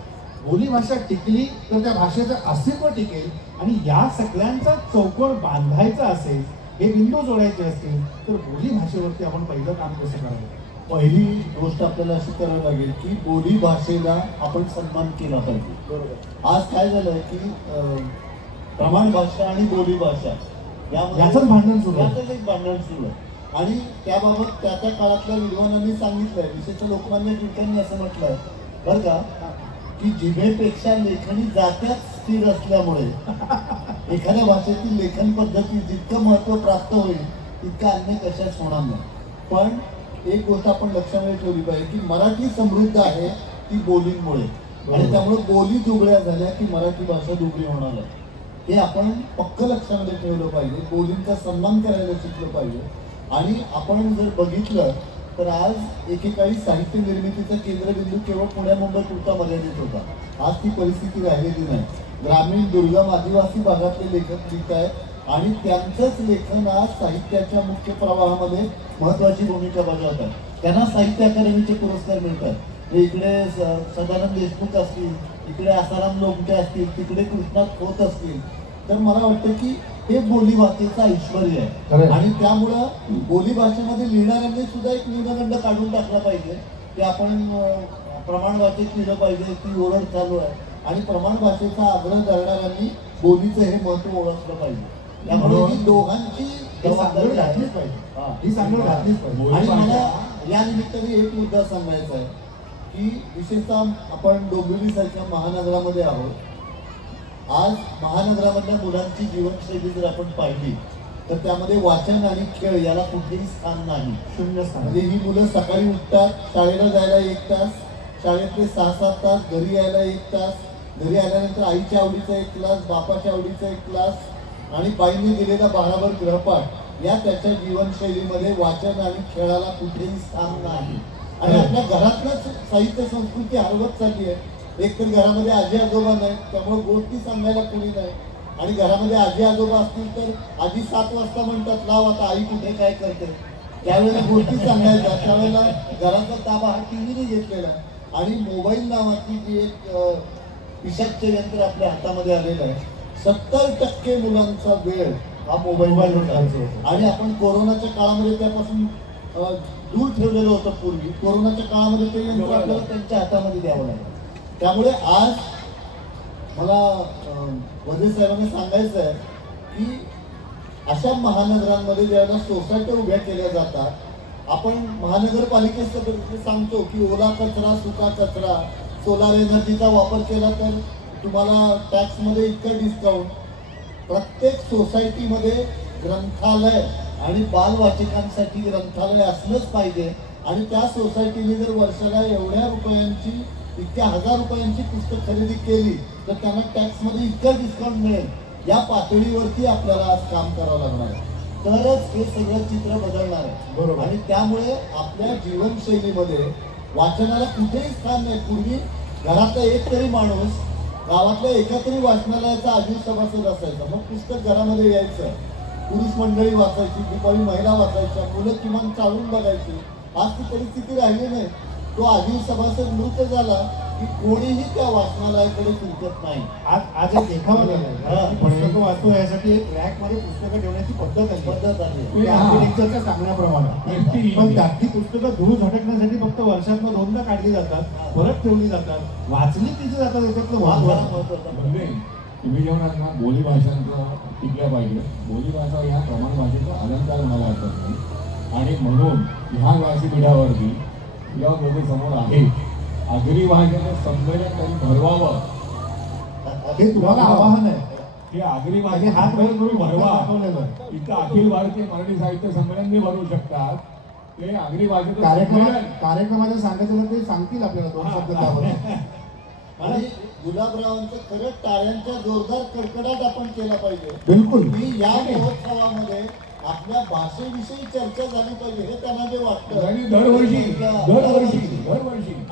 बोली भाषा टिकली तर त्या भाषेचं अस्तित्व टिकेल. आणि या सगळ्यांचा चौकोन बांधायचा असेल, हे बिंदू जोडायचे असतील, तर बोली भाषेवरती आपण पहिलं काम कसं करायचं? पहिली गोष्ट आपल्याला अशी करावी लागेल की बोली भाषेला आपण सन्मान केला पाहिजे. बरोबर. आज काय झालंय की प्रमाण भाषा आणि बोली भाषा याचंच भांडण सुरू आहे. याचंच एक भांडण सुरू आहे. आणि त्याबाबत त्या त्या काळातल्या विद्वानांनी सांगितलंय, विशेषतः लोकमान्य टिळकांनी असं म्हटलंय बरं का, की जिभेपेक्षा लेखणी जात्याच स्थिर असल्यामुळे एखाद्या भाषेतील लेखन पद्धती जितकं महत्व प्राप्त होईल तितकं अन्य कशाच होणार नाही. पण एक गोष्ट आपण लक्षामध्ये ठेवली पाहिजे की मराठी समृद्ध आहे ती बोलींमुळे, आणि त्यामुळे बोली दुबळ्या झाल्या की मराठी भाषा दुबळी होणार आहे. हे आपण पक्क लक्षामध्ये ठेवलं पाहिजे. बोलींचा सन्मान करायला शिकलं पाहिजे. आणि आपण जर बघितलं तर आज एकेकाळी साहित्य निर्मितीचा केंद्रबिंदू केवळ पुण्या मुंबई पुरता मर्यादित होता. आज ती परिस्थिती राहिलेली नाही. ग्रामीण दुर्गम आदिवासी भागातले लेखक लिहित आहेत आणि त्यांचंच लेखन आज साहित्याच्या मुख्य प्रवाहामध्ये महत्वाची भूमिका बजावतात. त्यांना साहित्य अकादमीचे पुरस्कार मिळतात. इकडे सदानंद देशमुख असतील, इकडे आसाराम लोमटे असतील, तिकडे कृष्णा खोत असतील. तर मला वाटतं की हे बोली भाषेचं ऐश्वर्य आहे. आणि त्यामुळं बोली भाषेमध्ये लिहिणाऱ्यांनी सुद्धा एक न्यूनगंड काढून टाकला पाहिजे की आपण प्रमाण भाषेत लिहिलं पाहिजे, ती ओरड चालू आहे. आणि प्रमाण भाषेचा आग्रह धरणाऱ्यांनी बोलीचं हे महत्व ओळखलं पाहिजे. त्यामुळे ही दोघांची जबाबदारी घातलीच पाहिजे. ही सांगड घातलीच पाहिजे. आणि मला या निमित्ताने एक मुद्दा सांगायचा आहे की विशेषतः आपण डोंबिवलीसारख्या महानगरामध्ये आहोत. आज महानगरामधल्या मुलांची जीवनशैली जर आपण पाहिली तर त्यामध्ये वाचन आणि खेळ याला कुठेही स्थान नाही, शून्य स्थान. म्हणजे ही मुलं सकाळी उठतात, शाळेला जायला 1 तास, शाळेतले 6-7 तास, घरी यायला 1 तास, घरी आल्यानंतर आईच्या आवडीचा 1 क्लास, बापाच्या आवडीचा 1 क्लास आणि बाईने दिलेला 12 गृहपाठ, या त्याच्या जीवनशैलीमध्ये वाचन आणि खेळाला कुठेही स्थान नाही. आणि आपल्या घरातलंच साहित्य संस्कृती हरवत चालली आहे. एक तर घरामध्ये आजी आजोबा नाही, त्यामुळे गोष्टी सांगायला कोणी नाही. आणि घरामध्ये आजी आजोबा असतील तर आजी 7 वाजता म्हणतात लाव आता आई कुठे काय करते, त्यावेळेला गोष्टी सांगायच्या. त्यावेळेला घराचा ताबा हा टीव्हीने घेतलेला. आणि मोबाईल नावाची जी एक पिशाच्य यंत्र आपल्या हातामध्ये आलेलं आहे. 70% मुलांचा वेळ हा मोबाईलवर जायचा. आणि आपण कोरोनाच्या काळामध्ये त्यापासून दूर ठेवलेलं होतं पूर्वी. कोरोनाच्या काळामध्ये ते यंत्र आपल्याला त्यांच्या हातामध्ये द्यावं लागलं. त्यामुळे आज मला वझे साहेबांना सांगायचं आहे की अशा महानगरांमध्ये ज्यावेळेला सोसायट्या उभ्या केल्या जातात, आपण महानगरपालिकेचं सांगतो की ओला कचरा, सुका कचरा, सोलार एनर्जीचा वापर केला तर तुम्हाला टॅक्समध्ये इतकं डिस्काउंट. प्रत्येक सोसायटीमध्ये ग्रंथालय आणि बालवाचकांसाठी ग्रंथालय असलंच पाहिजे. आणि त्या सोसायटीने जर वर्षाला एवढ्या रुपयांची, इतक्या 1000 रुपयांची पुस्तक खरेदी केली तर त्यांना टॅक्समध्ये इतकं डिस्काउंट मिळेल. या पातळीवरती आपल्याला आज काम करावं लागणार आहे, तरच हे सगळं चित्र बदलणार आहे. बरोबर. आणि त्यामुळे आपल्या जीवनशैलीमध्ये वाचनाला कुठेही स्थान नाही. पूर्वी घरातला एक तरी माणूस गावातल्या एका तरी वाचनालयाचा आजीव सभासद असायचा. मग पुस्तक घरामध्ये यायचं, पुरुष मंडळी वाचायची, दुपारी महिला वाचायच्या, मुलं किमान चालून बघायची. आज ती परिस्थिती राहिली नाही. तो आजीव सभासद मृत झाला की कोणीही त्या वाचनालयाकडे फिरकत नाही. आज एक देखावा झाला. पुस्तकं वाचतो यासाठी एक रॅक मध्ये पुस्तकं ठेवण्याची पद्धत आली आर्किटेक्चरच्या सांगण्याप्रमाणे. पण त्यातली पुस्तकं धूळ झटकण्यासाठी फक्त वर्षातनं 2दा काढली जातात, परत ठेवली जातात, वाचली तिथे जातात. याच्यातलं महत्वाचं म्हणजे तुम्ही जेवणात ना बोली भाषांचं टिकल्या पाहिजे. बोली भाषा ह्या प्रमाण भाषेचा अलंकार म्हणायला हरकत नाही. आणि म्हणून ह्या व्यासपीठावरती या दोघे समोर आहे आगरी भाषेचं संमेलन तरी भरवावं, हे तुम्हाला आवाहन आहे. हे आगरी आणि भाषे हात वर करून भरवा. दाखवलेलं आहे. इथं अखिल भारतीय मराठी साहित्य संमेलन बी भरू शकतात. ते आगरी भाषेचं संमेलन कार्यक्रमाचं सांगायचं ते सांगतील आपल्याला 2 शब्द त्यावर. आणि गुलाबरावांचं खरं टाळ्यांचा जोरदार कडकडाट आपण केला पाहिजे. बिलकुल. की या महोत्सवामध्ये आपल्या भाषेविषयी चर्चा झाली पाहिजे, हे त्यांना जे वाटतं. आणि दरवर्षी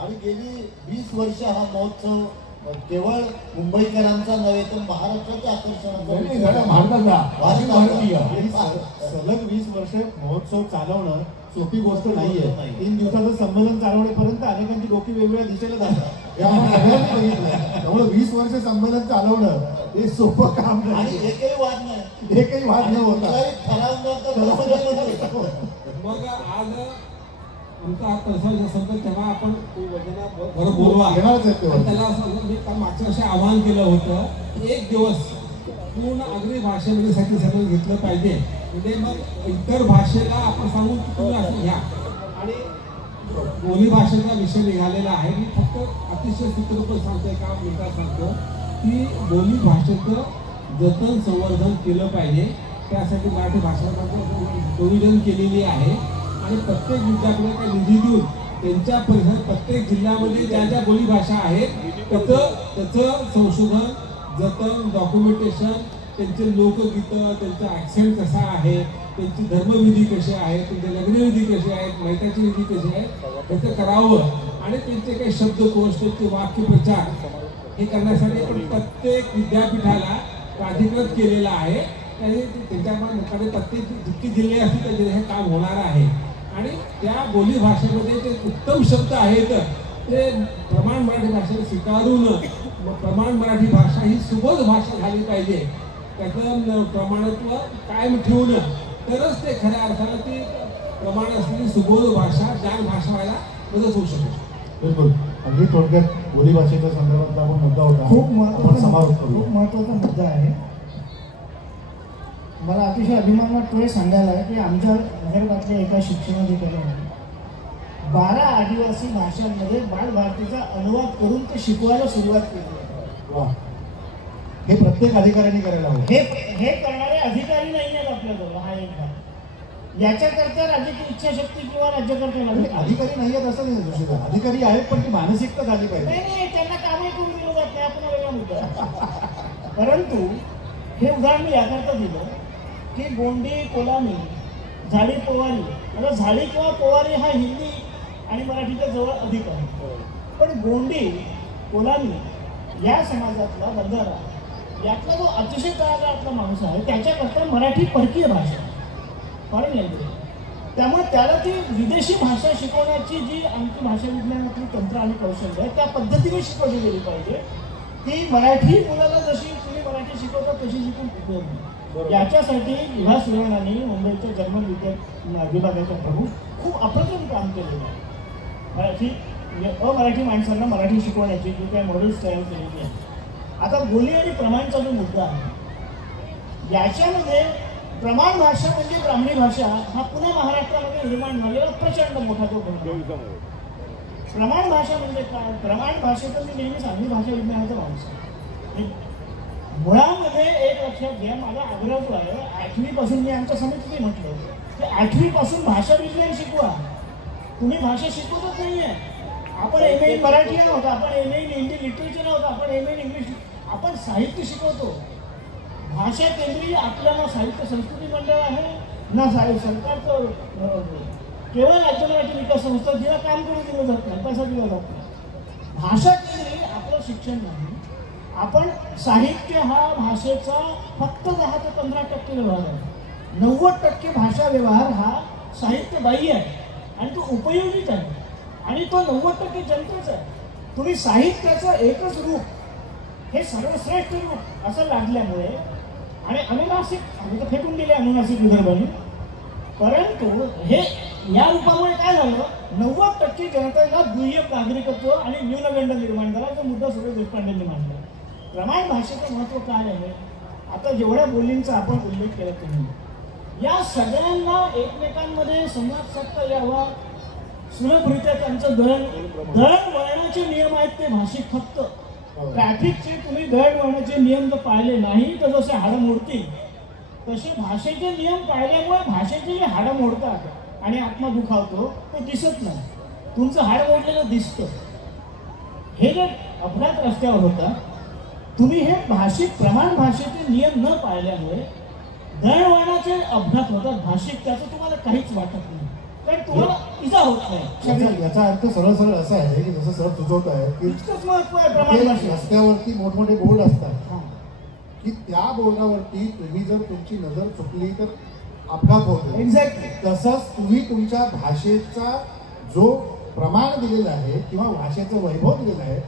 आणि गेली 20 वर्ष हा महोत्सव केवळ मुंबईकरांचा नव्हे तर महाराष्ट्राच्या आकर्षणाचा भारताचा भारतीय सलग 20 वर्ष महोत्सव चालवणं सोपी गोष्ट नाहीये. नाही. 3 दिवसाचं संमेलन चालवण्यापर्यंत अनेकांची डोकी वेगवेगळ्या दिशेला जातात हे आपण सगळ्यांनी बघितलंय. त्यामुळे 20 वर्ष संमेलन चालवणं हे सोपं काम आणि नाही. एकही वाद नाही, एकही वाद न होता कुठलाही ठराव मग आज आमचा हा प्रसाद असेल तेव्हा आपण बरोबर बोलवा. घेणारच आहेत आणि तेव्हा. त्याला असं मी काल मागच्या वर्षी आवाहन केलं होतं, एक दिवस पूर्ण आगरी भाषेमध्ये सगळं घेतलं पाहिजे. म्हणजे मग इतर भाषेला आपण सांगून की तुम्ही असं घ्या. आणि बोली भाषेचा विषय निघालेला आहे. मी फक्त अतिशय सूत्रपद सांगतो, एका मिनिटात सांगतो की बोली भाषेचं जतन संवर्धन केलं पाहिजे. त्यासाठी मराठी भाषा प्रोव्हिजन केलेली आहे आणि प्रत्येक विद्यापीठाला निधी देऊन त्यांच्या परिसरात प्रत्येक जिल्ह्यामध्ये ज्या ज्या बोली भाषा आहेत त्याचं संशोधन, जतन, डॉक्युमेंटेशन, त्यांचे लोकगीतं, त्यांचा ॲक्सेंट कसा आहे, त्यांची धर्मविधी कशी आहे, त्यांचे लग्नविधी कशी आहेत, मैत्याची विधी कशी आहे, त्याचं करावं. आणि त्यांचे काही शब्दकोश, त्यांचे वाक्यप्रचार हे करण्यासाठी आपण प्रत्येक विद्यापीठाला प्राधिकृत केलेलं आहे. आणि त्याच्यामुळे प्रत्येक जितके जिल्हे असतील त्याचे हे काम होणार आहे. आणि त्या बोली भाषेमध्ये जे उत्तम शब्द आहेत ते प्रमाण मराठी भाषेला स्वीकारून प्रमाण मराठी भाषा ही सुबोध भाषा झाली पाहिजे. त्याचं प्रमाणत्व कायम ठेवून तरच ते खऱ्या अर्थानं ती प्रमाण असलेली सुबोध भाषा ज्ञान भाषा व्हायला मदत होऊ शकते. बिलकुल. अगदी थोडक्यात बोली भाषेच्या संदर्भातला आपण मुद्दा होता. खूप आपण महत्त्वाचा समारोप करू. खूप महत्त्वाचा मुद्दा आहे. मला अतिशय अभिमान वाटतो हे सांगायला की आमच्या विदर्भातल्या एका शिक्षणाधिकाऱ्याने 12 आदिवासी भाषांमध्ये बालभारतीचा अनुवाद करून ते शिकवायला सुरुवात केली आहे. वा. हे प्रत्येक अधिकाऱ्यांनी करायला हवं. हे करणारे अधिकारी नाही आहेत आपल्याजवळ. हा एक भाग. याच्याकरता राजकीय इच्छाशक्ती किंवा राज्यकर्ते म्हणजे अधिकारी नाही आहेत असं नाही जोशीदा. अधिकारी आहेत पण ती मानसिकता झाली पाहिजे. नाही, त्यांना कामही करून दिलं जात नाही, आपण वेगळा मुद्दा. परंतु हे उदाहरण मी याकरता दिलं की गोंडी, कोलामी, झाडी, पोवारी. आता झाडी किंवा पोवारी हा हिंदी आणि मराठीच्या जवळ अधिक आहे. पण गोंडी, कोलामी या समाजातला बंजारा यातला जो अतिशय तळागाळातला माणूस आहे त्याच्याकरता मराठी परकीय भाषा, फॉरेन लँग्वेज. त्यामुळे त्याला ती विदेशी भाषा शिकवण्याची जी आमची भाषा विज्ञानातली तंत्र आणि कौशल्य आहे त्या पद्धतीने शिकवली गेली पाहिजे. ती मराठी मुलाला जशी तुम्ही मराठी शिकवता तशी शिकून उपयोग नाही. याच्यासाठी विभा सुवर्णांनी मुंबईच्या जर्मन विभागाच्या प्रमुख खूप अप्रतिम काम केलेलं आहे. मराठी अमराठी माणसांना मराठी शिकवण्याची जी काही मॉडेल्स तयार केलेली आहे. आता बोली आणि प्रमाणचा जो मुद्दा आहे याच्यामध्ये प्रमाण भाषा म्हणजे ब्राह्मणी भाषा हा पुन्हा महाराष्ट्रामध्ये निर्माण झालेला प्रचंड मोठा जो गुन्हा. प्रमाण भाषा म्हणजे काय? प्रमाण भाषेचं मी नेहमी सांगली भाषा विज्ञानाचा माणूस आहे. मुळामध्ये एक लक्षात घ्या, माझा आग्रह जो आहे 8वी पासून मी आमच्या समितीने म्हटलं की 8वी पासून भाषा विज्ञान शिकवा. तुम्ही भाषा शिकवतच नाहीये. आपण एम ए मराठी आहोत, आपण एम ए हिंदी लिटरेचर आहोत, आपण एम ए इंग्लिश, आपण साहित्य शिकवतो. भाषा केंद्रीय आपल्या ना साहित्य संस्कृती मंडळ आहे ना सरकारचं केवळ राज्य मराठी विकास संस्था जिला काम करून दिलं जात नाही, पैसा दिला जात नाही. भाषा केंद्रीय आपलं शिक्षण नाही. आपण साहित्य हा भाषेचा फक्त 10 ते 15% व्यवहार आहे. 90% भाषा व्यवहार हा साहित्यबाह्य आहे आणि तो उपयोगित आहे आणि तो 90% जनतेचा आहे. तुम्ही साहित्याचं एकच रूप हे सर्वश्रेष्ठ रूप असं लागल्यामुळे आणि अनुनासिक आम्ही तर फेकून दिले अनुनासिक विदर्भाने. परंतु हे या रूपामुळे काय झालं, 90% जनतेला दुय्यम नागरिकत्व आणि न्यूनगंड निर्माण झाला. तो मुद्दा सुरेश देशपांडेंनी मांडला. प्रमाण भाषेचं महत्त्व काय आहे? आता जेवढ्या बोलींचा आपण उल्लेख केला तुम्ही, या सगळ्यांना एकमेकांमध्ये संवाद साधता यावा, सुलभरित्या त्यांचं दळणवळणाचे नियम आहेत ते भाषिक फक्त ट्रॅफिकचे तुम्ही दळणवळणाचे नियम जर पाळले नाही तर जसे हाडं मोडतील तसे भाषेचे नियम पाळल्यामुळे भाषेचे जे हाडं मोडतात आणि आत्मा दुखावतो तो दिसत नाही. तुमचं हाड मोडलेलं दिसतं. हे जे अपघात रस्त्यावर होता, तुम्ही हे भाषिक प्रमाण भाषेचे नियम न पाळल्यामुळे दळणवळणाचे अपघात होतात भाषिक, त्याचं तुम्हाला काहीच वाटत नाही कारण तुम्हाला इजा होत नाही. याचा अर्थ सरळ सरळ असा आहे की जसं सरळ सुचवत आहे की इतकंच महत्व आहे प्रमाण भाषेत. रस्त्यावरती मोठमोठे बोर्ड असतात की त्या बोर्डावरती तुम्ही जर तुमची नजर चुकली तर अपघात होतो. एक्झॅक्टली. तसंच तुम्ही तुमच्या भाषेचा जो प्रमाण दिलेला आहे किंवा भाषेचं वैभव दिलेलं आहे,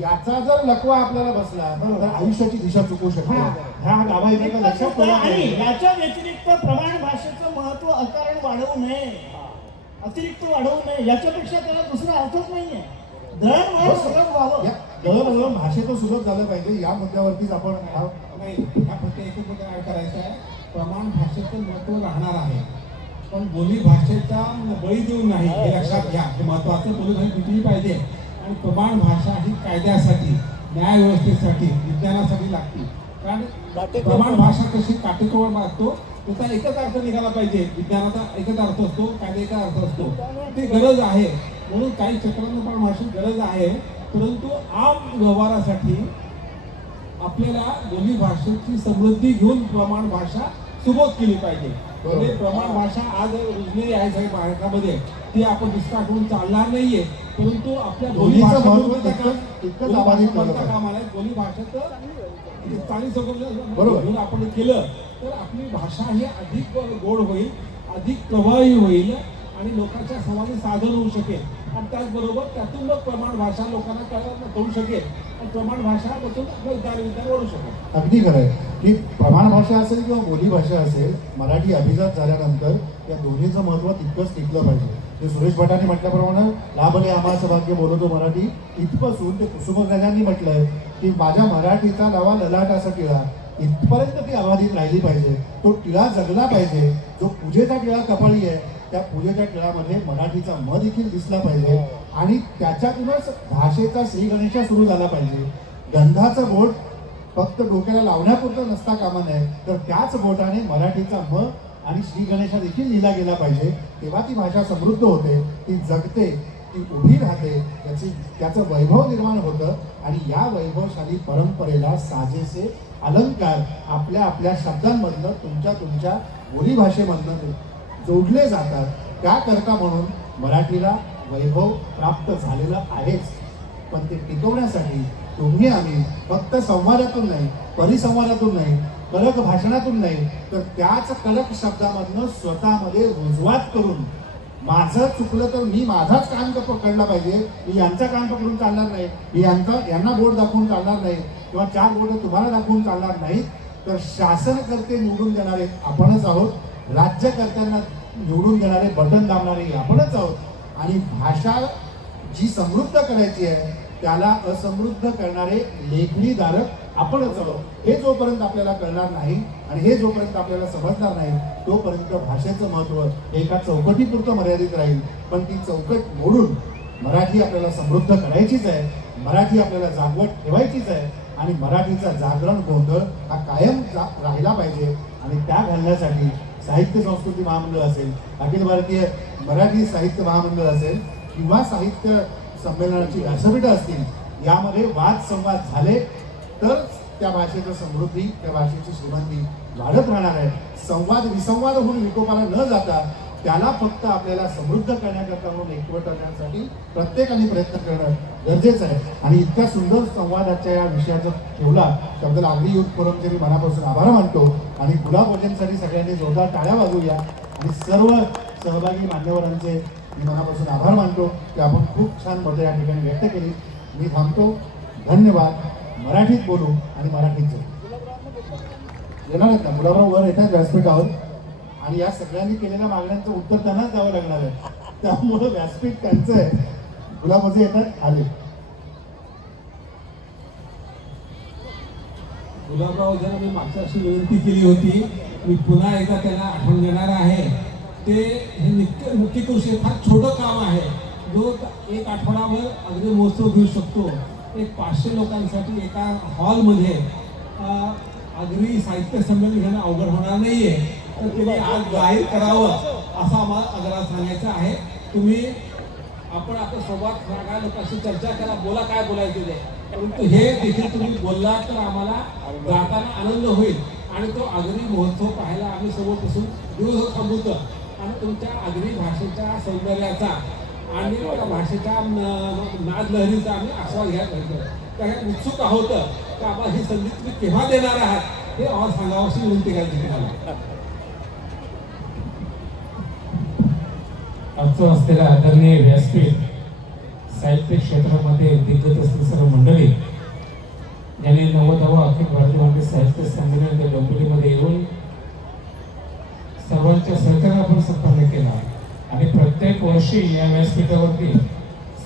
याचा जर लकवा आपल्याला बसला तर आयुष्याची दिशा चुकू शकते. ह्या गाभा एका लक्षात ठेवा. आणि याच्या व्यतिरिक्त प्रमाण भाषेचं महत्व अकारण वाढवू नये, अतिरिक्त वाढवू नये. याच्यापेक्षा त्याला दुसरा अर्थच नाहीये. दळणवळण सुलभ व्हावं. दळणवळण भाषेचं सुलभ झालं पाहिजे. या मुद्द्यावरतीच आपण नाही, ह्या फक्त एकच मुद्दा काय करायचा आहे, प्रमाण भाषेचं महत्त्व राहणार आहे, पण बोली भाषेचा बळी देऊ नाही हे लक्षात घ्या. हे महत्त्वाचं. बोली भाषा टिकली पाहिजे आणि प्रमाण भाषा ही कायद्यासाठी, न्यायव्यवस्थेसाठी, विज्ञानासाठी लागते. कारण प्रमाण भाषा कशी काटेकोर मागतो त्याचा एकच अर्थ निघाला पाहिजे. विज्ञानाचा एकच अर्थ असतो, कायद्याचा अर्थ असतो. ती गरज आहे. म्हणून काही चक्रांना पण भाषेची गरज आहे, परंतु आम व्यवहारासाठी आपल्याला बोली भाषेची समृद्धी घेऊन प्रमाण भाषा सुबोध केली पाहिजे. म्हणजे प्रमाण भाषा आज रुजलेली आहे सगळ्या भारतामध्ये, ती आपण डिस्कार्ड करून चालणार नाहीये, परंतु आपल्या बोली भाषा कामा नाही. बोली भाषेचं चांगली सगळं आपण केलं तर आपली भाषा ही अधिक गोड होईल, अधिक प्रभावी होईल आणि लोकांच्या संवादी साधन होऊ शकेल. आणि त्याचबरोबर त्यातून मग प्रमाण भाषा लोकांना कळू शकेल आणि प्रमाण भाषा विज्ञान वाढू शकेल. अगदी खरं आहे की प्रमाण भाषा असेल किंवा बोली भाषा असेल, मराठी अभिजात झाल्यानंतर या दोन्हीचं महत्त्व तितकंच टिकलं पाहिजे. जे सुरेश भटांनी म्हटल्याप्रमाणे लाभले आम्हाचं भाग्य बोलतो मराठी, इथपासून ते कुसुमाग्रजांनी म्हटलंय की माझ्या मराठीचा लवा ललाटाचा टिळा, इथपर्यंत ती अबाधित राहिली पाहिजे. तो टिळा जगला पाहिजे. जो पूजेचा टिळा कपाळी आहे त्या पूजेच्या टिळामध्ये मराठीचा म देखील दिसला पाहिजे आणि त्याच्यातूनच भाषेचा श्री गणेशा सुरू झाला पाहिजे. गंधाचं बोट फक्त डोक्याला लावण्यापुरतं नसता कामा नये, तर त्याच बोटाने मराठीचा म आणि श्री गणेशा देखील लिहिला गेला पाहिजे. तेव्हा ती भाषा समृद्ध होते, ती जगते, ती उभी राहते, त्याचं वैभव निर्माण होतं आणि या वैभवशाली परंपरेला साजेसे अलंकार आपल्या आपल्या शब्दांमधनं तुमच्या बोली भाषेमधनं जोडले जातात. त्याकरता म्हणून मराठीला वैभव प्राप्त झालेलं आहेच, पण ते टिकवण्यासाठी तुम्ही आम्ही फक्त संवादातून नाही, परिसंवादातून नाही, कडक भाषणातून नाही, तर त्याच कडक शब्दामधनं स्वतःमध्ये रुजवात करून माझं चुकलं तर मी माझाच कान पकडला पाहिजे, मी यांचा कान पकडून चालणार नाही, मी यांना बोट दाखवून चालणार नाही किंवा 4 बोट तुम्हाला दाखवून चालणार नाही, तर शासनकर्ते निवडून देणारे आपणच आहोत, राज्यकर्त्यांना निवडून देणारे बटन दाबणारे आपणच आहोत आणि भाषा जी समृद्ध करायची आहे त्याला असमृद्ध करणारे लेखणीदारक आपणच आहोत. हे जोपर्यंत आपल्याला कळणार नाही आणि हे जोपर्यंत आपल्याला समजणार नाही तोपर्यंत भाषेचं महत्त्व एका चौकटीपुरतं मर्यादित राहील. पण ती चौकट मोडून मराठी आपल्याला समृद्ध करायचीच आहे, मराठी आपल्याला जागवत ठेवायचीच आहे आणि मराठीचा जागरण गोंधळ हा कायम राहिला पाहिजे. आणि त्या घालण्यासाठी साहित्य संस्कृती महामंडळ असेल, अखिल भारतीय मराठी साहित्य महामंडळ असेल किंवा साहित्य संमेलनाची व्यासपीठं असतील, यामध्ये वाद संवाद झाले तर त्या भाषेचं समृद्धी, त्या भाषेची श्रीमंती वाढत राहणार आहे. संवाद विसंवाद होऊन विकोपाला न जाता त्याला फक्त आपल्याला समृद्ध करण्याकरता म्हणून एकवटण्यासाठी प्रत्येकाने प्रयत्न करणं गरजेचं आहे. आणि इतक्या सुंदर संवादाच्या या विषयाचा ठेवला त्याबद्दल आगरी युथ फोरमचे मी मनापासून आभार मानतो आणि गुलाबभोजनसाठी सगळ्यांनी जोरदार टाळ्या वाजवूया आणि सर्व सहभागी मान्यवरांचे मी मनापासून आभार मानतो की आपण खूप छान मतं या ठिकाणी व्यक्त केली. मी थांबतो. धन्यवाद. मराठीत बोलू आणि मराठीत जगू. येणार आहेत ना गुलाबराव वर येतात व्यासपीठावर आणि या सगळ्यांनी केलेल्या मागण्यांचं उत्तर त्यांनाच द्यावं लागणार आहे, त्यामुळं व्यासपीठ त्यांचं आहे. गुलाबराव येतात, आले. गुलाबराव ज्यांना मी मागच्या वर्षी विनंती केली होती, मी पुन्हा एकदा त्यांना आठवण देणार आहे. ते हे नक्की करू शकते. फार छोटं काम आहे, जो 1 आठवडाभर अगदी महोत्सव घेऊ शकतो. एक 500 लोकांसाठी एका हॉलमध्ये अगदी साहित्य संमेलन घेणं अवघड होणार नाहीये. तर तुम्ही आज जाहीर करावं असं आम्हाला आग्रह सांगायचं आहे. तुम्ही आपण आता संवाद सांगा, लोकांशी चर्चा करा, बोला काय बोलायचं ते, परंतु हे देखील तुम्ही बोलला तर आम्हाला जाताना आनंद होईल आणि तो आगरी महोत्सव पाहायला आम्ही सोबत बसून दिवस थांबवतो आणि तुमच्या आगरी भाषेच्या सौंदर्याचा आणि त्या भाषेच्या नादलहरीचा आम्ही आस्वाद घ्यायला पाहिजे. त्या उत्सुक आहोत की आम्हाला ही संधी तुम्ही केव्हा देणार आहात हे आम्हाला सांगावं अशी विनंती करायची तुम्हाला. आजचं असलेल्या आदरणीय व्यासपीठ साहित्य क्षेत्रामध्ये दिग्गज असलेली सर्व मंडळी ज्यांनी 90वा अखिल भारतीय मराठी साहित्य संमेलन डोंबिवलीमध्ये येऊन सर्वांच्या सहकार्याने आपण संपन्न केला आणि प्रत्येक वर्षी या व्यासपीठावरती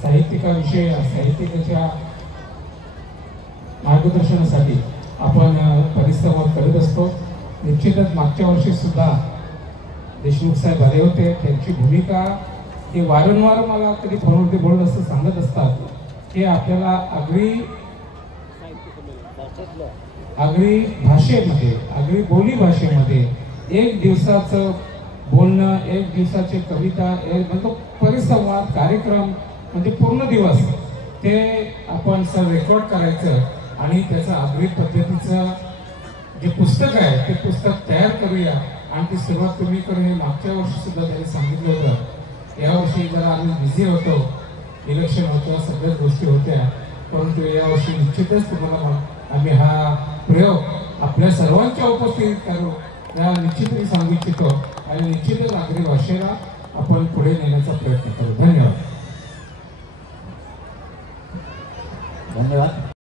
साहित्यिकाविषयी साहित्यिकाच्या मार्गदर्शनासाठी आपण परिसंवाद करत असतो. निश्चितच मागच्या वर्षी सुद्धा देशमुख साहेब आले होते. त्यांची भूमिका हे वारंवार मला कधी फोनवरती बोलत असं सांगत असतात की आपल्याला आगरी भाषेमध्ये आगरी बोली भाषेमध्ये एक दिवसाचं बोलणं, एक दिवसाची कविता, एक म्हणजे परिसंवाद कार्यक्रम म्हणजे पूर्ण दिवस ते आपण सर रेकॉर्ड करायचं आणि त्याचं आगरी पद्धतीचं जे पुस्तक आहे ते पुस्तक तयार करूया आणि ती सुरुवात तुम्ही करू. हे मागच्या वर्षी सुद्धा त्यांनी सांगितलं होतं. यावर्षी जरा आम्ही बिझी होतो, इलेक्शन होतं, सगळ्याच गोष्टी होत्या, परंतु यावर्षी निश्चितच तुम्हाला आम्ही हा प्रयोग आपल्या सर्वांच्या उपस्थितीत करू या निश्चितच सांगू इच्छितो आणि निश्चितच आगरी भाषेला आपण पुढे नेण्याचा प्रयत्न करू. धन्यवाद. धन्यवाद.